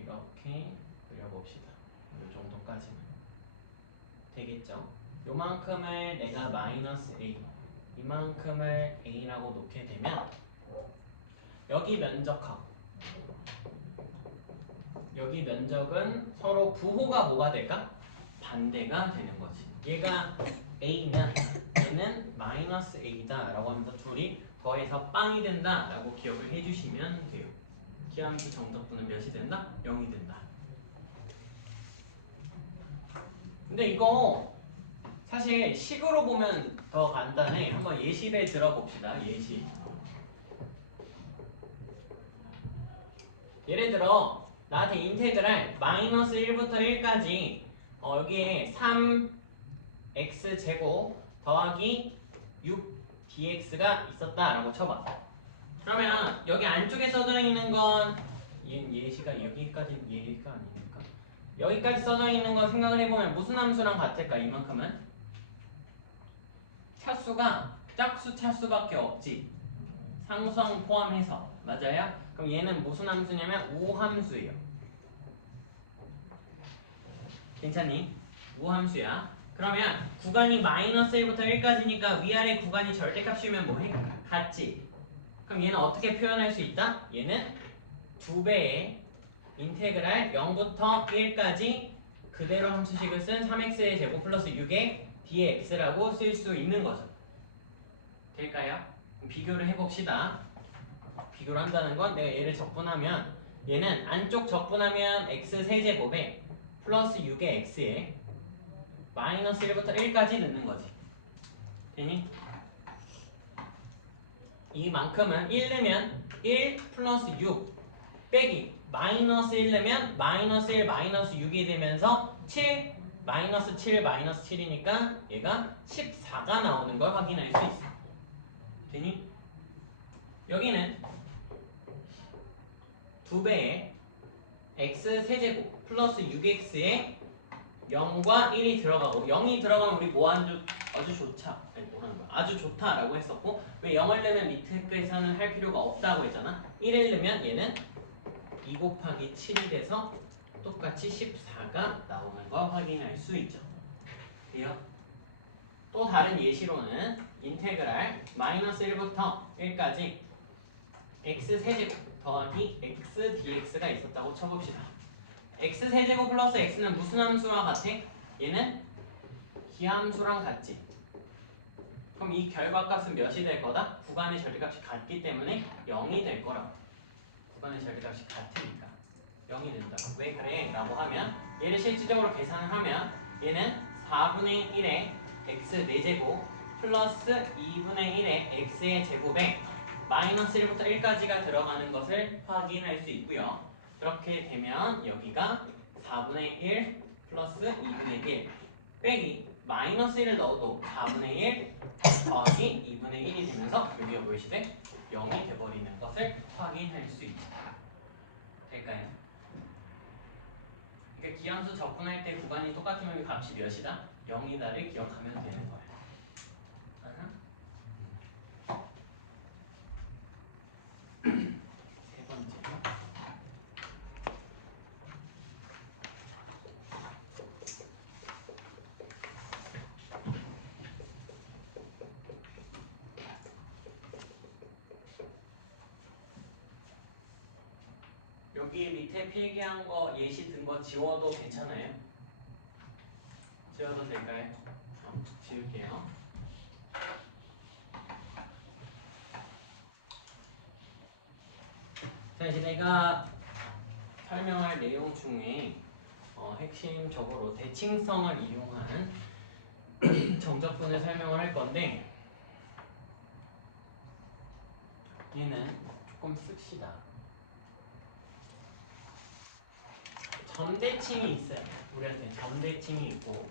이렇게 그려봅시다. 이 정도까지는 되겠죠? 요만큼을 내가 마이너스 a, 이만큼을 a라고 놓게 되면 여기 면적하고 여기 면적은 서로 부호가 뭐가 될까? 반대가 되는 거지. 얘가 a면 얘는 마이너스 a다 라고 하면서 둘이 더해서 빵이 된다 라고 기억을 해주시면 돼요. 기함수 정적분은 몇이 된다? 0이 된다. 근데 이거 사실 식으로 보면 더 간단해. 한번 예시를 들어봅시다. 예시. 예를 들어 나한테 인테그랄 마이너스 1부터 1까지 여기에 3x제곱 더하기 6dx가 있었다라고 쳐봐. 그러면 여기 안쪽에 써져 있는 건 예시가 여기까지 예가 아니니까 여기까지 써져 있는 거 생각을 해보면 무슨 함수랑 같을까? 이만큼은 차수가 짝수 차수밖에 없지. 상수항 포함해서 맞아요? 그럼 얘는 무슨 함수냐면 우함수예요. 괜찮니? 우함수야. 그러면 구간이 마이너스 1부터 1까지니까 위아래 구간이 절대값이면 뭐해? 같지. 그럼 얘는 어떻게 표현할 수 있다? 얘는 2배의 인테그랄 0부터 1까지 그대로 함수식을 쓴 3x의 제곱 플러스 6의 dx라고 쓸 수 있는 거죠. 될까요? 비교를 해봅시다. 비교를 한다는 건 내가 얘를 적분하면 얘는 안쪽 적분하면 x 세제곱에 플러스 6의 x에 마이너스 1부터 1까지 넣는 거지. 되니? 이만큼은 1 넣으면 1 플러스 6 빼기 마이너스 1 넣으면 마이너스 1 마이너스 6이 되면서 7 마이너스 7 마이너스 7이니까 얘가 14가 나오는 걸 확인할 수 있어. 되니? 여기는 2배의 x 세제곱 플러스 6x에 0과 1이 들어가고 0이 들어가면 우리 뭐 아주 좋다. 아니 뭐라는 거야? 아주 좋다라고 했었고 왜 0을 넣으면 밑에 계산을 할 필요가 없다고 했잖아. 1을 넣으면 얘는 2 곱하기 7이 돼서 똑같이 14가 나오는 걸 확인할 수 있죠. 돼요? 또 다른 예시로는 인테그랄 마이너스 1부터 1까지 x 세제곱 더하기 x dx가 있었다고 쳐봅시다. x 세제곱 플러스 x는 무슨 함수와 같아? 얘는 기함수랑 같지. 그럼 이 결과값은 몇이 될 거다? 구간의 절대값이 같기 때문에 0이 될 거라고. 구간의 절대값이 같으니까 0이 된다. 왜 그래? 라고 하면 얘를 실질적으로 계산을 하면 얘는 4분의 1의 x 4제곱 플러스 2분의 1의 x의 제곱에 마이너스 1부터 1까지가 들어가는 것을 확인할 수 있고요. 그렇게 되면 여기가 4분의 1 플러스 2분의 1 빼기 마이너스 1을 넣어도 4분의 1 더하기 2분의 1이 되면서 여기가 무엇이 돼? 0이 돼버리는 것을 확인할 수 있죠. 될까요? 그러니까 기함수 접근할 때 구간이 똑같으면 값이 몇이다? 0이다를 기억하면 되는 거야. 세 번째. 여기 밑에 필기한 거 예시 든 거 지워도 괜찮아요? 지워도 될까요? 지울게요. 자, 이제 내가 설명할 내용 중에 핵심적으로 대칭성을 이용한 정적분을 설명을 할 건데 얘는 조금 씁시다. 점대칭이 있어요. 우리한테 점대칭이 있고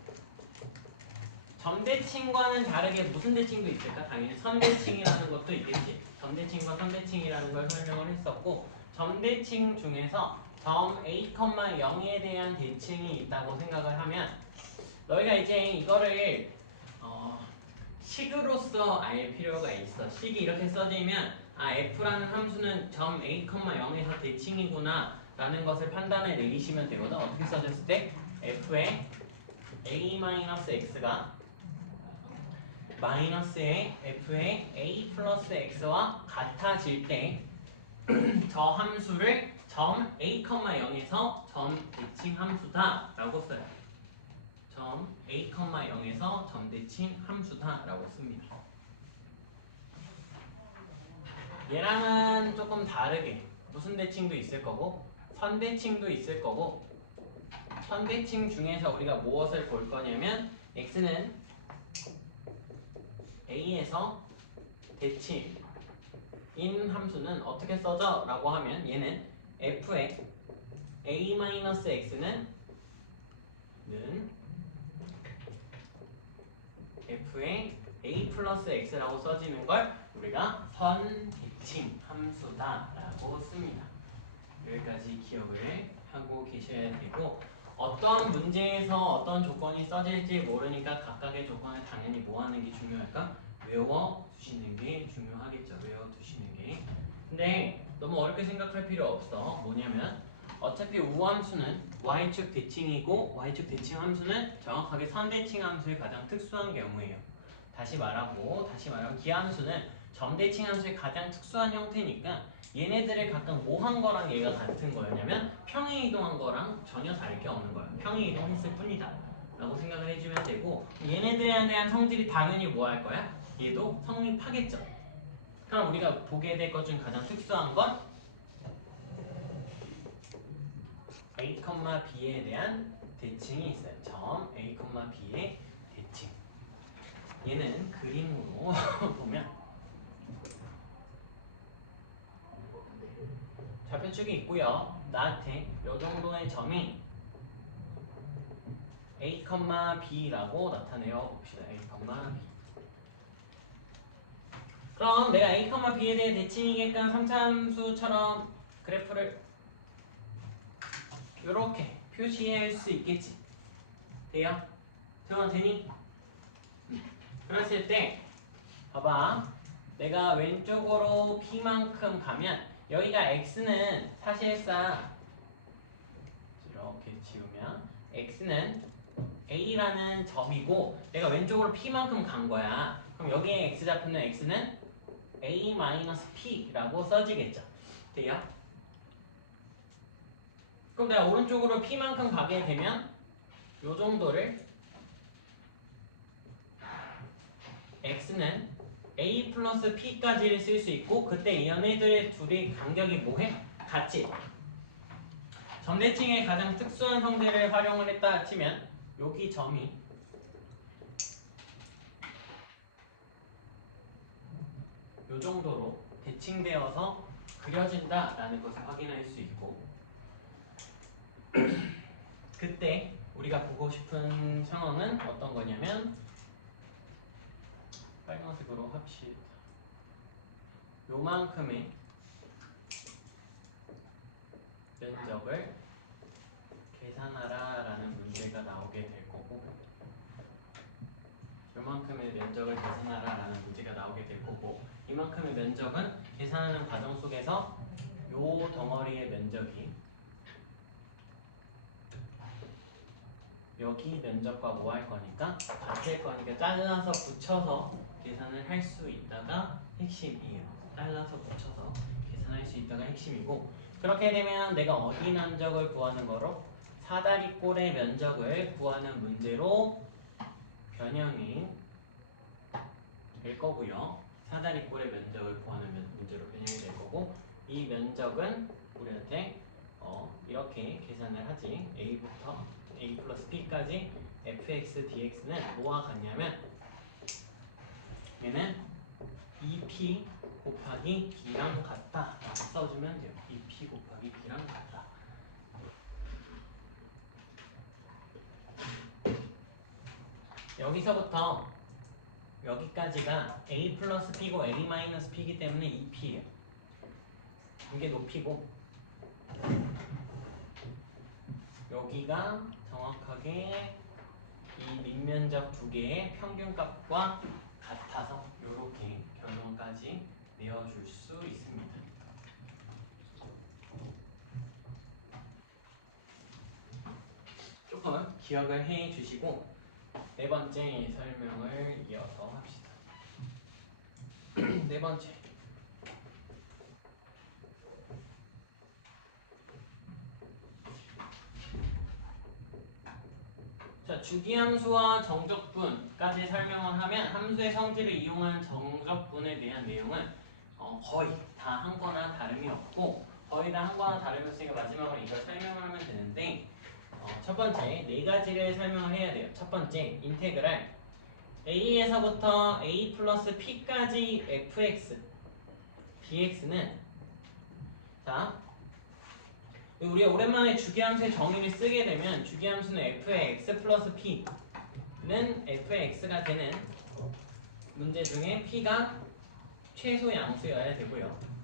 점대칭과는 다르게 무슨 대칭도 있을까? 당연히 선대칭이라는 것도 있겠지. 점대칭과 선대칭이라는 걸 설명을 했었고 점대칭 중에서 점 A, 0에 대한 대칭이 있다고 생각을 하면 너희가 이제 이거를 식으로서 알 필요가 있어. 식이 이렇게 써지면 F라는 함수는 점 A, 0에서 대칭이구나 라는 것을 판단해 내리시면 되거든. 어떻게 써졌을 때 F의 A-X가 마이너스의 F의 A 플러스 X와 같아질 때 저 함수를 점 A, 0에서 점 대칭 함수다 라고 써요. 점 A, 0에서 점 대칭 함수다 라고 씁니다. 얘랑은 조금 다르게 무슨 대칭도 있을 거고 선대칭도 있을 거고 선대칭 중에서 우리가 무엇을 볼 거냐면 x는 a에서 대칭인 함수는 어떻게 써져? 라고 하면 얘는 f의 a-x는 f의 a 플러스 x라고 써지는 걸 우리가 선대칭 대칭 함수다라고 씁니다. 여기까지 기억을 하고 계셔야 되고 어떤 문제에서 어떤 조건이 써질지 모르니까 각각의 조건을 당연히 뭐 하는 게 중요할까? 외워두시는 게 중요하겠죠. 외워두시는 게. 근데 너무 어렵게 생각할 필요 없어. 뭐냐면 어차피 우함수는 y축 대칭이고 y축 대칭 함수는 정확하게 선대칭 함수의 가장 특수한 경우예요. 다시 말하면 기함수는 점대칭 함수의 가장 특수한 형태니까 얘네들을 각각 뭐 한 거랑 얘가 같은 거였냐면 평행 이동한 거랑 전혀 다를 게 없는 거야. 평행 이동했을 뿐이다 라고 생각을 해주면 되고 얘네들에 대한 성질이 당연히 뭐 할 거야? 얘도 성립하겠죠. 그럼 우리가 보게 될 것 중 가장 특수한 건 A, B에 대한 대칭이 있어요. 점 A, B의 대칭. 얘는 그림으로 보면 좌표축이 있고요. 나한테 이 정도의 점이 A, B라고 나타내어 봅시다. A, B. 그럼 내가 A, B에 대해 대칭이게끔 3차함수처럼 그래프를 이렇게 표시할 수 있겠지. 돼요? 정원 되니? 그랬을 때 봐봐. 내가 왼쪽으로 P만큼 가면 여기가 X는 사실상 이렇게 지우면 X는 A라는 점이고 내가 왼쪽으로 P만큼 간 거야. 그럼 여기에 X좌표는 X는 A-P라고 써지겠죠. 돼요? 그럼 내가 오른쪽으로 P만큼 가게 되면 요 정도를 X는 A 플러스 P까지를 쓸 수 있고 그때 얘네들의 둘이 간격이 뭐해? 같이 점대칭의 가장 특수한 성질을 활용을 했다 치면 여기 점이 요 정도로 대칭되어서 그려진다라는 것을 확인할 수 있고 그때 우리가 보고 싶은 상황은 어떤 거냐면 빨간색으로 합시다. 요만큼의 면적을 계산하라 라는 문제가 나오게 될 거고 요만큼의 면적을 계산하라 라는 문제가 나오게 될 거고 이만큼의 면적은 계산하는 과정 속에서 요 덩어리의 면적이 여기 면적과 뭐 할 거니까 같을 거니까 잘라서 붙여서 계산을 할 수 있다가 핵심이에요. 잘라서 붙여서 계산할 수 있다가 핵심이고 그렇게 되면 내가 어디 면적을 구하는 거로? 사다리꼴의 면적을 구하는 문제로 변형이 될 거고요. 사다리꼴의 면적을 구하는 문제로 변형이 될 거고 이 면적은 우리한테 이렇게 계산을 하지. A부터 A 플러스 P까지 fx dx는 뭐와 같냐면 얘는 2p 곱하기 b랑 같다 라고 써주면 돼요. 2p 곱하기 b랑 같다. 여기서부터 여기까지가 a 플러스 p고 a 마이너스 p이기 때문에 2p예요. 이게 높이고 여기가 정확하게 이 밑면적 두 개의 평균값과 같아서 이렇게 결론까지 내어줄 수 있습니다. 조금 기억을 해 주시고 네 번째 설명을 이어서 합시다. 네 번째. 자, 주기함수와 정적분까지 설명을 하면 함수의 성질을 이용한 정적분에 대한 내용은 거의 다 한 거나 다름이 없고 거의 다 한 거나 다름이 없으니까 마지막으로 이걸 설명을 하면 되는데 첫 번째 네 가지를 설명을 해야 돼요. 첫 번째 인테그랄 a에서부터 a 플러스 p까지 fx dx는 자 우리가 오랜만에 주기함수의 정의를 쓰게 되면 주기함수는 f의 x 플러스 p는 f의 x가 되는 문제 중에 p가 최소 양수여야 되고요.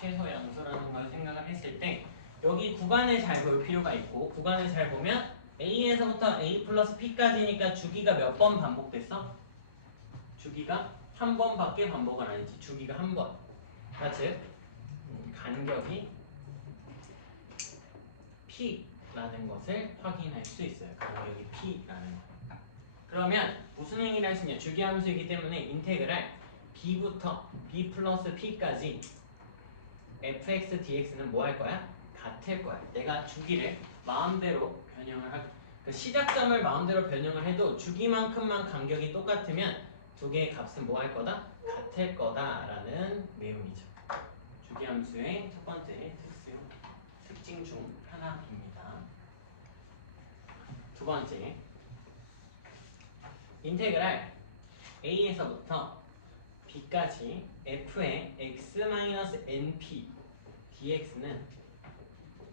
최소 양수라는 걸 생각을 했을 때 여기 구간을 잘 볼 필요가 있고 구간을 잘 보면 A에서부터 A 플러스 P까지니까 주기가 몇 번 반복됐어? 주기가 한 번밖에 반복은 아니지. 주기가 한 번. 즉 간격이 P라는 것을 확인할 수 있어요. 간격이 P라는 거. 그러면 무슨 행위를 할 수 있냐? 주기함수이기 때문에 인테그랄 B부터 B 플러스 P까지 fx dx는 뭐 할 거야? 같을 거야. 내가 주기를 마음대로 변형을 그 시작점을 마음대로 변형을 해도 주기만큼만 간격이 똑같으면 두 개의 값은 뭐 할 거다? 같을 거다라는 내용이죠. 주기함수의 첫 번째 특징 중 하나입니다. 두 번째, 인테그랄 A에서부터 B까지 f의 x-np dx는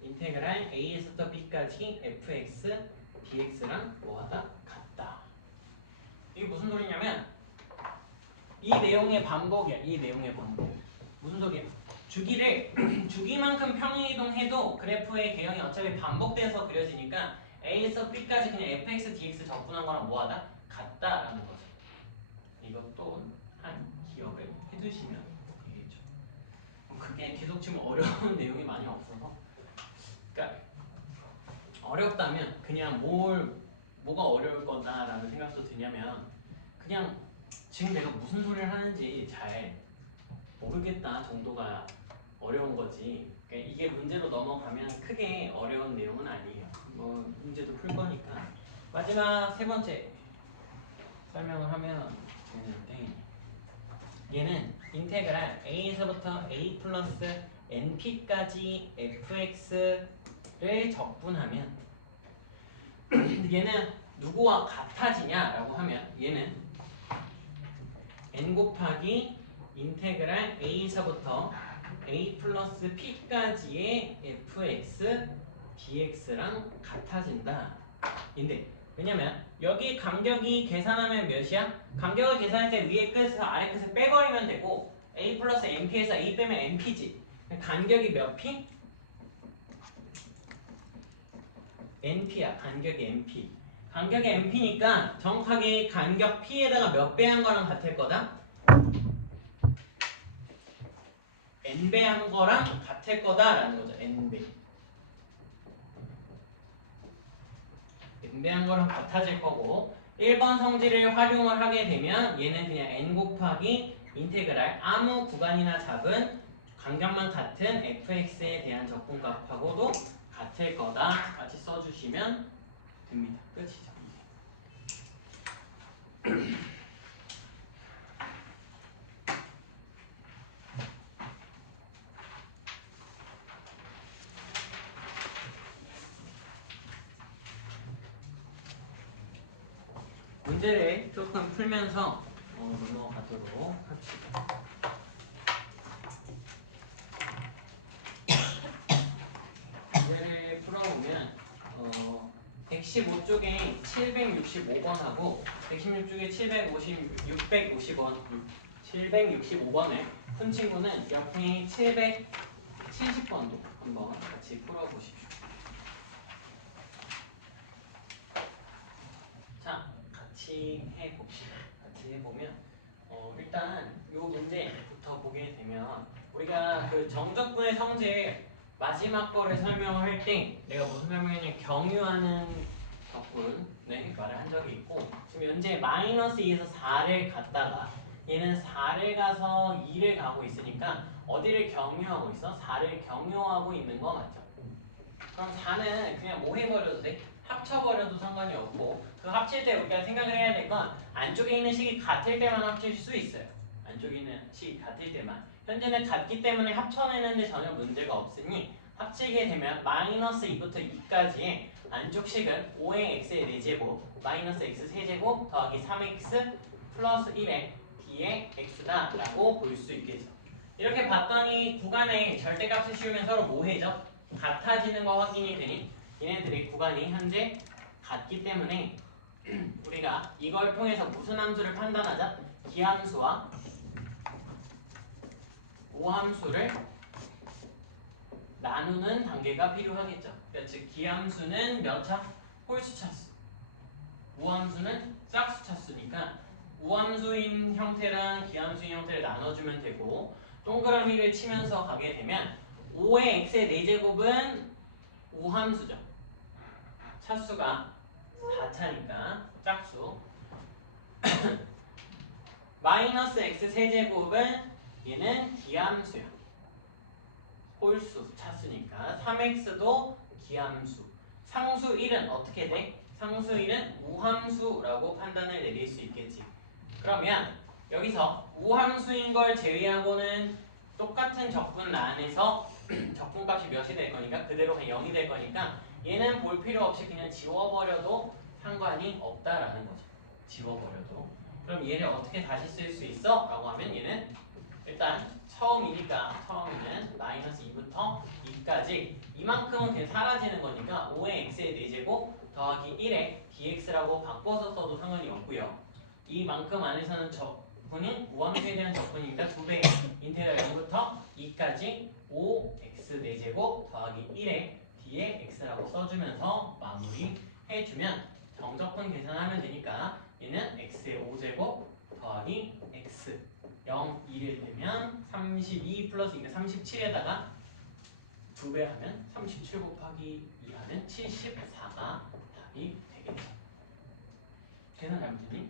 인테그랄 A에서부터 B까지 fx dx랑 뭐하다? 같다. 이게 무슨 소리냐면 이 내용의 반복이야. 이 내용의 반복. 무슨 소리야? 주기를 주기만큼 평행이동해도 그래프의 개형이 어차피 반복돼서 그려지니까 A에서 B까지 그냥 fx dx 적분한 거랑 뭐하다? 같다라는 거죠. 이것도 한 기억을 해두시면 되겠죠. 그게 계속 지금 어려운 내용이 많이 없어서 그러니까 어렵다면 그냥 뭐가 어려울 거다라는 생각도 드냐면 그냥 지금 내가 무슨 소리를 하는지 잘 모르겠다 정도가 어려운 거지. 그러니까 이게 문제로 넘어가면 크게 어려운 내용은 아니에요. 뭐 문제도 풀 거니까. 마지막 세 번째 설명을 하면 되는데 얘는 인테그랄 A에서부터 A 플러스 NP까지 fx를 적분하면 얘는 누구와 같아지냐라고 하면 얘는 n 곱하기 인테그랄 A에서부터 A 플러스 P까지의 fx dx랑 같아진다. 인데 왜냐면 여기 간격이 계산하면 몇이야? 간격을 계산할 때 위에 끝에서 아래 끝을 빼버리면 되고 A 플러스 NP에서 A 빼면 NP지. 간격이 몇 P? NP야. 간격이 NP. 간격이 NP니까 정확하게 간격 P에다가 몇 배 한 거랑 같을 거다? N배 한 거랑 같을 거다라는 거죠. N배. N배한 거랑 같아질 거고 1번 성질을 활용을 하게 되면 얘는 그냥 N 곱하기 인테그랄 아무 구간이나 잡은 간격만 같은 fx에 대한 적분값하고도 같을 거다 같이 써주시면 됩니다. 끝이죠. 문제를 조금 풀면서 넘어가도록 합시다. 문제를 풀어보면 115쪽에 765번하고 116쪽에 765번을 푼 친구는 옆에 770번도 한번 같이 풀어보십시오. 자, 같이 해봅시다. 같이 해보면 일단 이 문제부터 보게 되면 우리가 그 정적분의 성질 마지막 거를 설명할 때 내가 무슨 설명했냐면 경유하는 적분을 말을 한 적이 있고 지금 현재 마이너스 2에서 4를 갔다가 얘는 4를 가서 2를 가고 있으니까 어디를 경유하고 있어? 4를 경유하고 있는 거 맞죠? 그럼 4는 그냥 뭐 해버려도 돼? 합쳐버려도 상관이 없고 그 합칠 때 우리가 생각을 해야 될 건 안쪽에 있는 식이 같을 때만 합칠 수 있어요. 안쪽에 있는 식이 같을 때만. 현재는 같기 때문에 합쳐내는데 전혀 문제가 없으니 합치게 되면 마이너스 2부터 2까지의 안쪽 식은 5의 x의 4제곱 마이너스 x 세제곱 더하기 3x 플러스 1의 d의 x다 라고 볼 수 있겠죠. 이렇게 봤더니 구간의 절대값을 씌우면 서로 뭐해져? 같아지는 거 확인이 되니 얘네들이 구간이 현재 같기 때문에 우리가 이걸 통해서 무슨 함수를 판단하자? 기함수와 오함수를 나누는 단계가 필요하겠죠. 그러니까 즉 기함수는 몇 차? 홀수 차수. 우함수는 짝수 차수니까 우함수인 형태랑 기함수인 형태를 나눠주면 되고 동그라미를 치면서 가게 되면 5의 x의 4제곱은 우함수죠. 차수가 4차니까 짝수. 마이너스 x 세제곱은 얘는 기함수야. 홀수 차수니까 3x도 기함수. 상수 1은 어떻게 돼? 상수 1은 우함수라고 판단을 내릴 수 있겠지. 그러면 여기서 우함수인 걸 제외하고는 똑같은 적분란에서 적분값이 몇이 될 거니까 그대로 그냥 0이 될 거니까 얘는 볼 필요 없이 그냥 지워버려도 상관이 없다라는 거죠. 지워버려도. 그럼 얘를 어떻게 다시 쓸 수 있어? 라고 하면 얘는 일단 처음이니까 처음에는 마이너스 2부터 2까지 이만큼은 그냥 사라지는 거니까 5의 x의 4제곱 더하기 1의 dx라고 바꿔서 써도 상관이 없고요. 이만큼 안에서는 적분이 우함수에 대한 적분이니까 2배 인테그랄 0부터 2까지 5x 4제곱 더하기 1의 d의 x라고 써주면서 마무리해주면 정적분 계산하면 되니까 얘는 x의 5제곱 더하기 x 0, 1일 되면 32 플러스 2는 37에다가 2배 하면 37 곱하기 2 하면 74가 답이 되겠죠. 계산 잘못했니?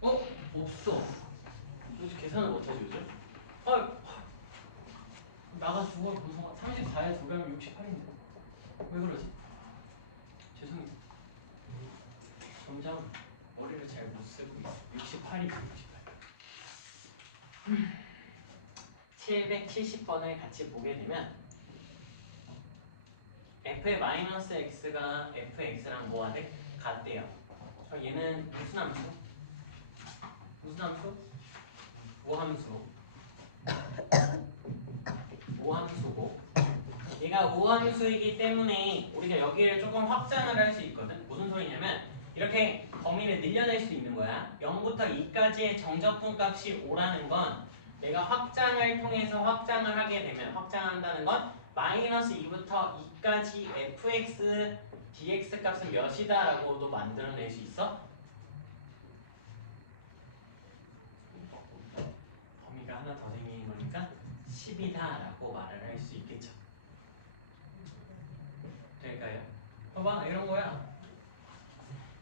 없어. 요즘 계산을 못하지 요즘? 나가서 두 번 분석 34에 2배 하면 68인데 왜 그러지? 죄송해요. 점점 머리를 잘 못 쓰고 있어. 68이죠, 68. 770번을 같이 보게 되면 f의 마이너스 x가 fx랑 뭐가 돼? 같대요. 얘는 무슨 함수? 무슨 함수? 우함수. 우함수고 얘가 우함수이기 때문에 우리가 여기를 조금 확장을 할 수 있거든. 무슨 소리냐면 이렇게 범위를 늘려낼 수 있는 거야. 0부터 2까지의 정적분 값이 5라는 건 내가 확장을 통해서 확장을 하게 되면 확장한다는 건 마이너스 2부터 2까지 fx dx 값은 몇이다 라고도 만들어낼 수 있어. 범위가 하나 더 생기는 거니까 10이다 라고 말을 할 수 있겠죠. 될까요? 봐봐 이런 거야.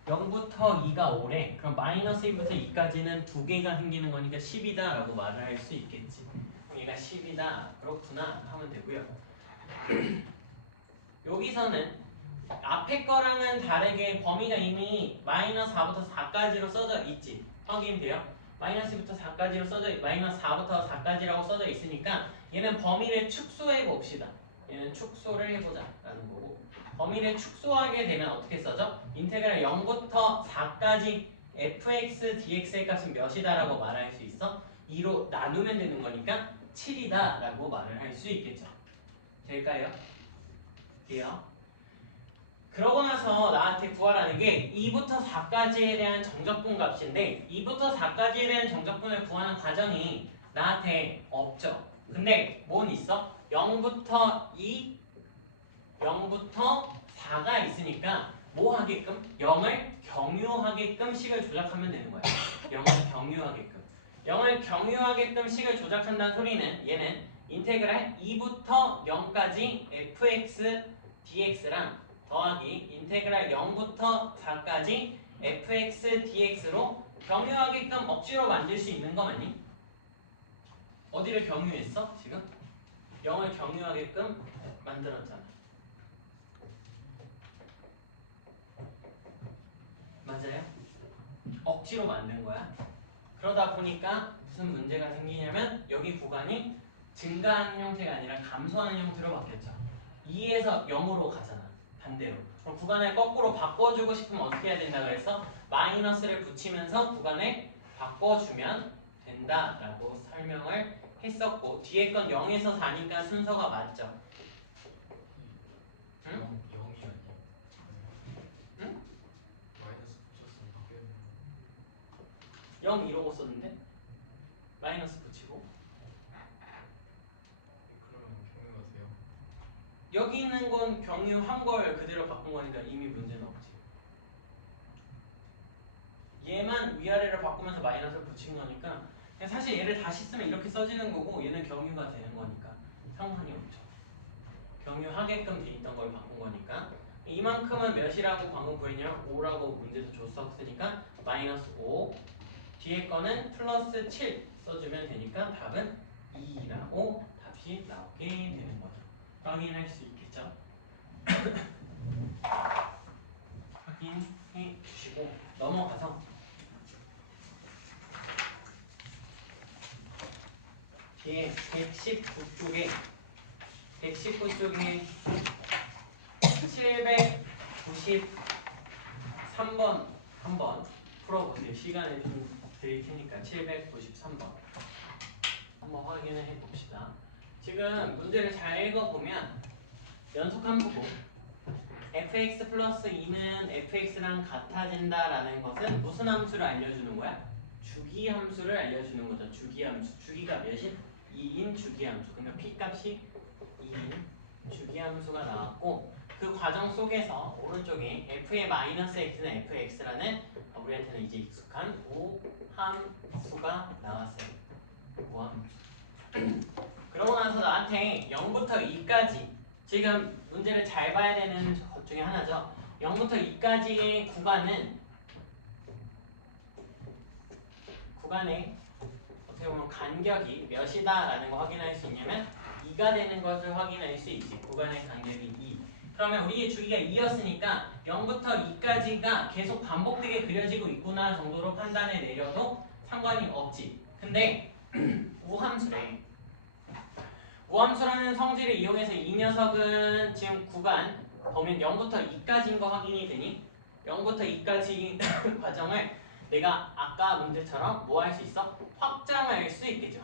0부터 2가 5래. 그럼 마이너스 1부터 2까지는 두 개가 생기는 거니까 10이다 라고 말을 할 수 있겠지. 그럼 얘가 10이다. 그렇구나 하면 되고요. 여기서는 앞에 거랑은 다르게 범위가 이미 마이너스 4부터 4까지로 써져 있지. 확인돼요? 마이너스 2부터 4까지로 마이너스 4부터 4까지라고 써져 있으니까 얘는 범위를 축소해 봅시다. 얘는 축소를 해보자 라는 거고 범위를 축소하게 되면 어떻게 써져? 인테그랄 0부터 4까지 fx dx의 값은 몇이다 라고 말할 수 있어? 2로 나누면 되는 거니까 7이다 라고 말을 할 수 있겠죠. 될까요? 돼요? 그러고 나서 나한테 구하라는 게 2부터 4까지에 대한 정적분 값인데 2부터 4까지에 대한 정적분을 구하는 과정이 나한테 없죠. 근데 뭔 있어? 0부터 2, 0부터 4가 있으니까 뭐 하게끔? 0을 경유하게끔 식을 조작하면 되는 거야. 0을 경유하게끔. 0을 경유하게끔 식을 조작한다는 소리는 얘는 인테그랄 2부터 0까지 fx dx랑 더하기 인테그랄 0부터 4까지 fx dx로 경유하게끔 억지로 만들 수 있는 거 맞니? 어디를 경유했어? 지금? 0을 경유하게끔 만들었잖아. 맞아요? 억지로 만든 거야. 그러다 보니까 무슨 문제가 생기냐면 여기 구간이 증가하는 형태가 아니라 감소하는 형태로 바뀌었죠. 2에서 0으로 가잖아. 반대로. 그럼 구간을 거꾸로 바꿔주고 싶으면 어떻게 해야 된다 그래서 마이너스를 붙이면서 구간을 바꿔주면 된다라고 설명을 했었고 뒤에 건 0에서 4니까 순서가 맞죠. 응? 0이 아니에요. 응? 마이너스 붙였으면 바뀌었는데 0 이러고 썼는데 마이너스 붙이고 여기 있는 건 경유한 걸 그대로 바꾼 거니까 이미 문제는 없지. 얘만 위아래를 바꾸면서 마이너스를 붙인 거니까 사실 얘를 다시 쓰면 이렇게 써지는 거고 얘는 경유가 되는 거니까 상관이 없죠. 경유하게끔 돼 있던 걸 바꾼 거니까 이만큼은 몇이라고 방금 구했냐면 5라고 문제에서 줬었으니까 마이너스 5 뒤에 거는 플러스 7 써주면 되니까 답은 2라고 답이 나오게 되는 거죠. 확인할 수 있겠죠? 확인해 주시고 넘어가서 뒤에 119쪽에 793번 한번 풀어보세요. 시간을 좀 드릴 테니까 793번 한번 확인을 해봅시다. 지금 문제를 잘 읽어보면 연속함수고 fx 플러스 2는 fx랑 같아진다라는 것은 무슨 함수를 알려주는 거야? 주기함수를 알려주는 거죠. 주기함수. 주기가 몇이? 2인 주기함수. 그러니까 p값이 2인 주기함수가 나왔고 그 과정 속에서 오른쪽에 f의 마이너스 x는 fx라는 우리한테는 이제 익숙한 우함수가 나왔어요. 우함수. 그러고 나서 나한테 0부터 2까지 지금 문제를 잘 봐야 되는 것 중에 하나죠. 0부터 2까지의 구간의 어떻게 보면 간격이 몇이다라는 거 확인할 수 있냐면 2가 되는 것을 확인할 수 있지. 구간의 간격이 2. 그러면 우리의 주기가 2였으니까 0부터 2까지가 계속 반복되게 그려지고 있구나 정도로 판단을 내려도 상관이 없지. 근데 우함수래. 우함수라는 성질을 이용해서 이 녀석은 지금 구간 보면 0부터 2까지인 거 확인이 되니 0부터 2까지 과정을 내가 아까 문제처럼 뭐 할 수 있어? 확장할 수 있겠지.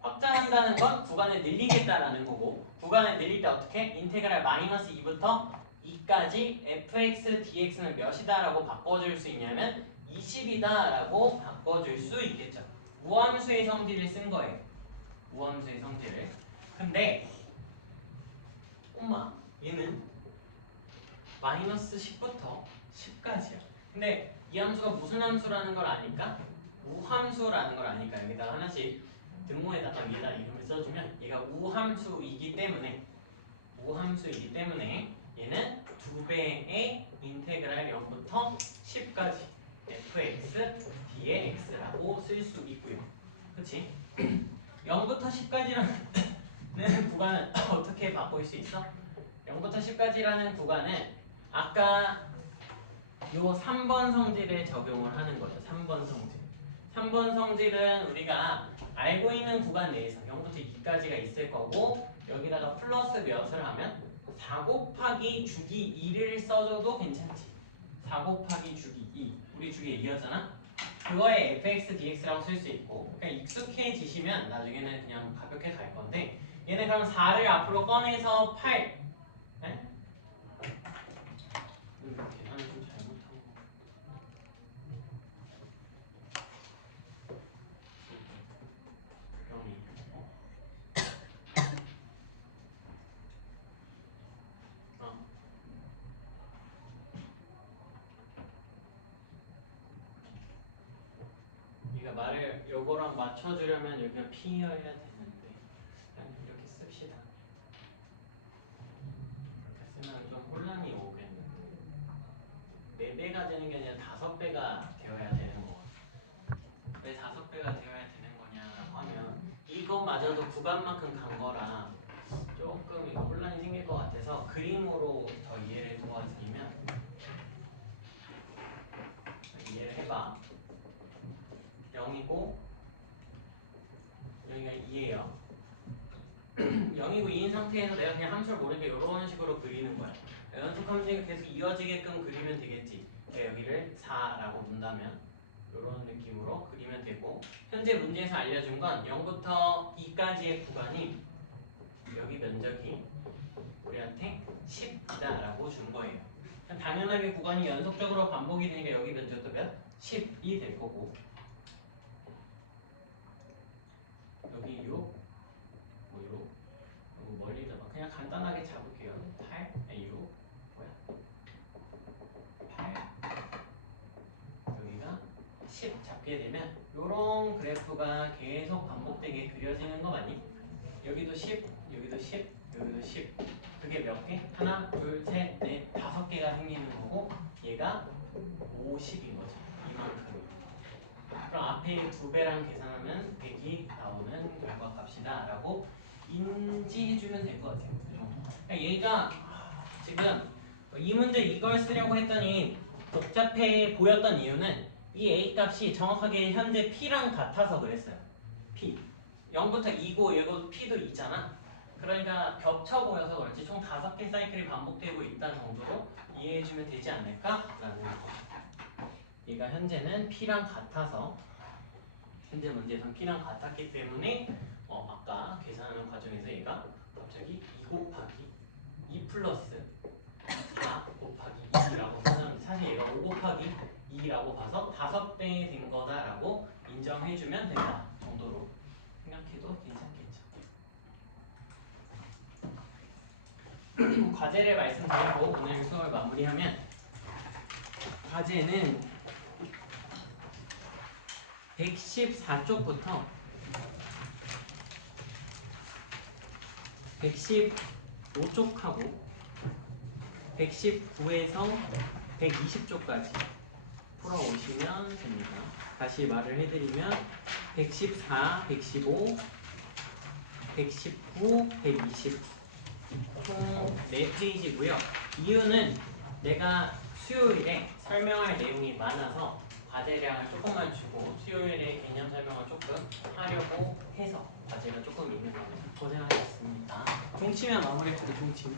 확장한다는 건 구간을 늘리겠다라는 거고 구간을 늘릴 때 어떻게? 인테그랄 마이너스 2부터 2까지 fx dx는 몇이다 라고 바꿔줄 수 있냐면 20이다 라고 바꿔줄 수 있겠죠. 우함수의 성질을 쓴 거예요. 우함수의 성질을. 근데 엄마 얘는 마이너스 10부터 10까지야. 근데 이 함수가 무슨 함수라는 걸 아니까 우함수라는 걸 아니까 여기다가 하나씩 등호에다가 위에다 이름을 써주면 얘가 우함수이기 때문에 얘는 2배의 인테그랄 0부터 10까지 fx dx라고 쓸 수 있고요. 그치? 0부터 10까지라는 구간은 어떻게 바꿀 수 있어? 0부터 10까지라는 구간은 아까 요 3번 성질에 적용을 하는 거죠. 3번 성질. 3번 성질은 우리가 알고 있는 구간 내에서 0부터 2까지가 있을 거고 여기다가 플러스 몇을 하면 4 곱하기 주기 2를 써줘도 괜찮지. 4 곱하기 주기 2. 우리 주기 2였잖아? 그거에 fx dx라고 쓸 수 있고 그냥 익숙해지시면 나중에는 그냥 가볍게 갈 건데 얘는 그럼 4를 앞으로 꺼내서 8 네? 계산을 좀 잘못한 거 그럼 네가 말을 요거랑 맞춰주려면 여기가 P여야 되는데 그냥 이렇게 씁시다. 이렇게 쓰면 좀 혼란이 오겠는데 4배가 되는 게 아니라 5배가 되어야 되는 거. 왜 5배가 되어야 되는 거냐라고 하면 이것마저도 구간만큼 간 거라 조금 이거 혼란이 생길 것 같아서 그림으로 더 이해를 도와드리면 이해를 해봐. 0이고 여기가 2예요. 0이고 2인 상태에서 내가 그냥 함수를 모르게 이런 식으로 그리는 거야. 연속 함수가 계속 이어지게끔 그리면 되겠지. 여기를 4라고 본다면 이런 느낌으로 그리면 되고 현재 문제에서 알려준 건 0부터 2까지의 구간이 여기 면적이 우리한테 10이다라고 준 거예요. 당연하게 구간이 연속적으로 반복이 되니까 여기 면적도 몇? 10이 될 거고 여기 6, 뭐 6, 멀리다가 그냥 간단하게 잡을게요. 10 잡게 되면 요런 그래프가 계속 반복되게 그려지는 거 맞니? 여기도 10, 여기도 10, 여기도 10. 그게 몇 개? 하나, 둘, 셋, 넷, 5개가 생기는 거고 얘가 50인 거지. 이만큼. 그럼 앞에 2배랑 계산하면 100이 나오는 결과값이다 라고 인지해주면 될 것 같아요. 그 정도. 그러니까 얘가 지금 이 문제 이걸 쓰려고 했더니 복잡해 보였던 이유는 이 A 값이 정확하게 현재 P랑 같아서 그랬어요. P. 0부터 2고 얘도 P도 2잖아. 그러니까 겹쳐 보여서 그렇지 총 5개 사이클이 반복되고 있다는 정도로 이해해주면 되지 않을까라는 거. 얘가 현재는 P랑 같아서 현재 문제에선 P랑 같았기 때문에 아까 계산하는 과정에서 얘가 갑자기 2 곱하기 2 플러스 4 곱하기 2라고 쓰면 사실 얘가 5 곱하기 2라고 봐서 5배 된 거다라고 인정해주면 된다 정도로 생각해도 괜찮겠죠. 그리고 과제를 말씀드리고 오늘 수업을 마무리하면 과제는 114쪽부터 115쪽하고 119에서 120쪽까지 풀어오시면 됩니다. 다시 말을 해드리면 114, 115, 119, 120 총 4페이지고요. 이유는 내가 수요일에 설명할 내용이 많아서 과제량을 조금만 주고 수요일에 개념 설명을 조금 하려고 해서 과제가 조금 있는 겁니다. 고생하셨습니다. 종치면 마무리하고 종치.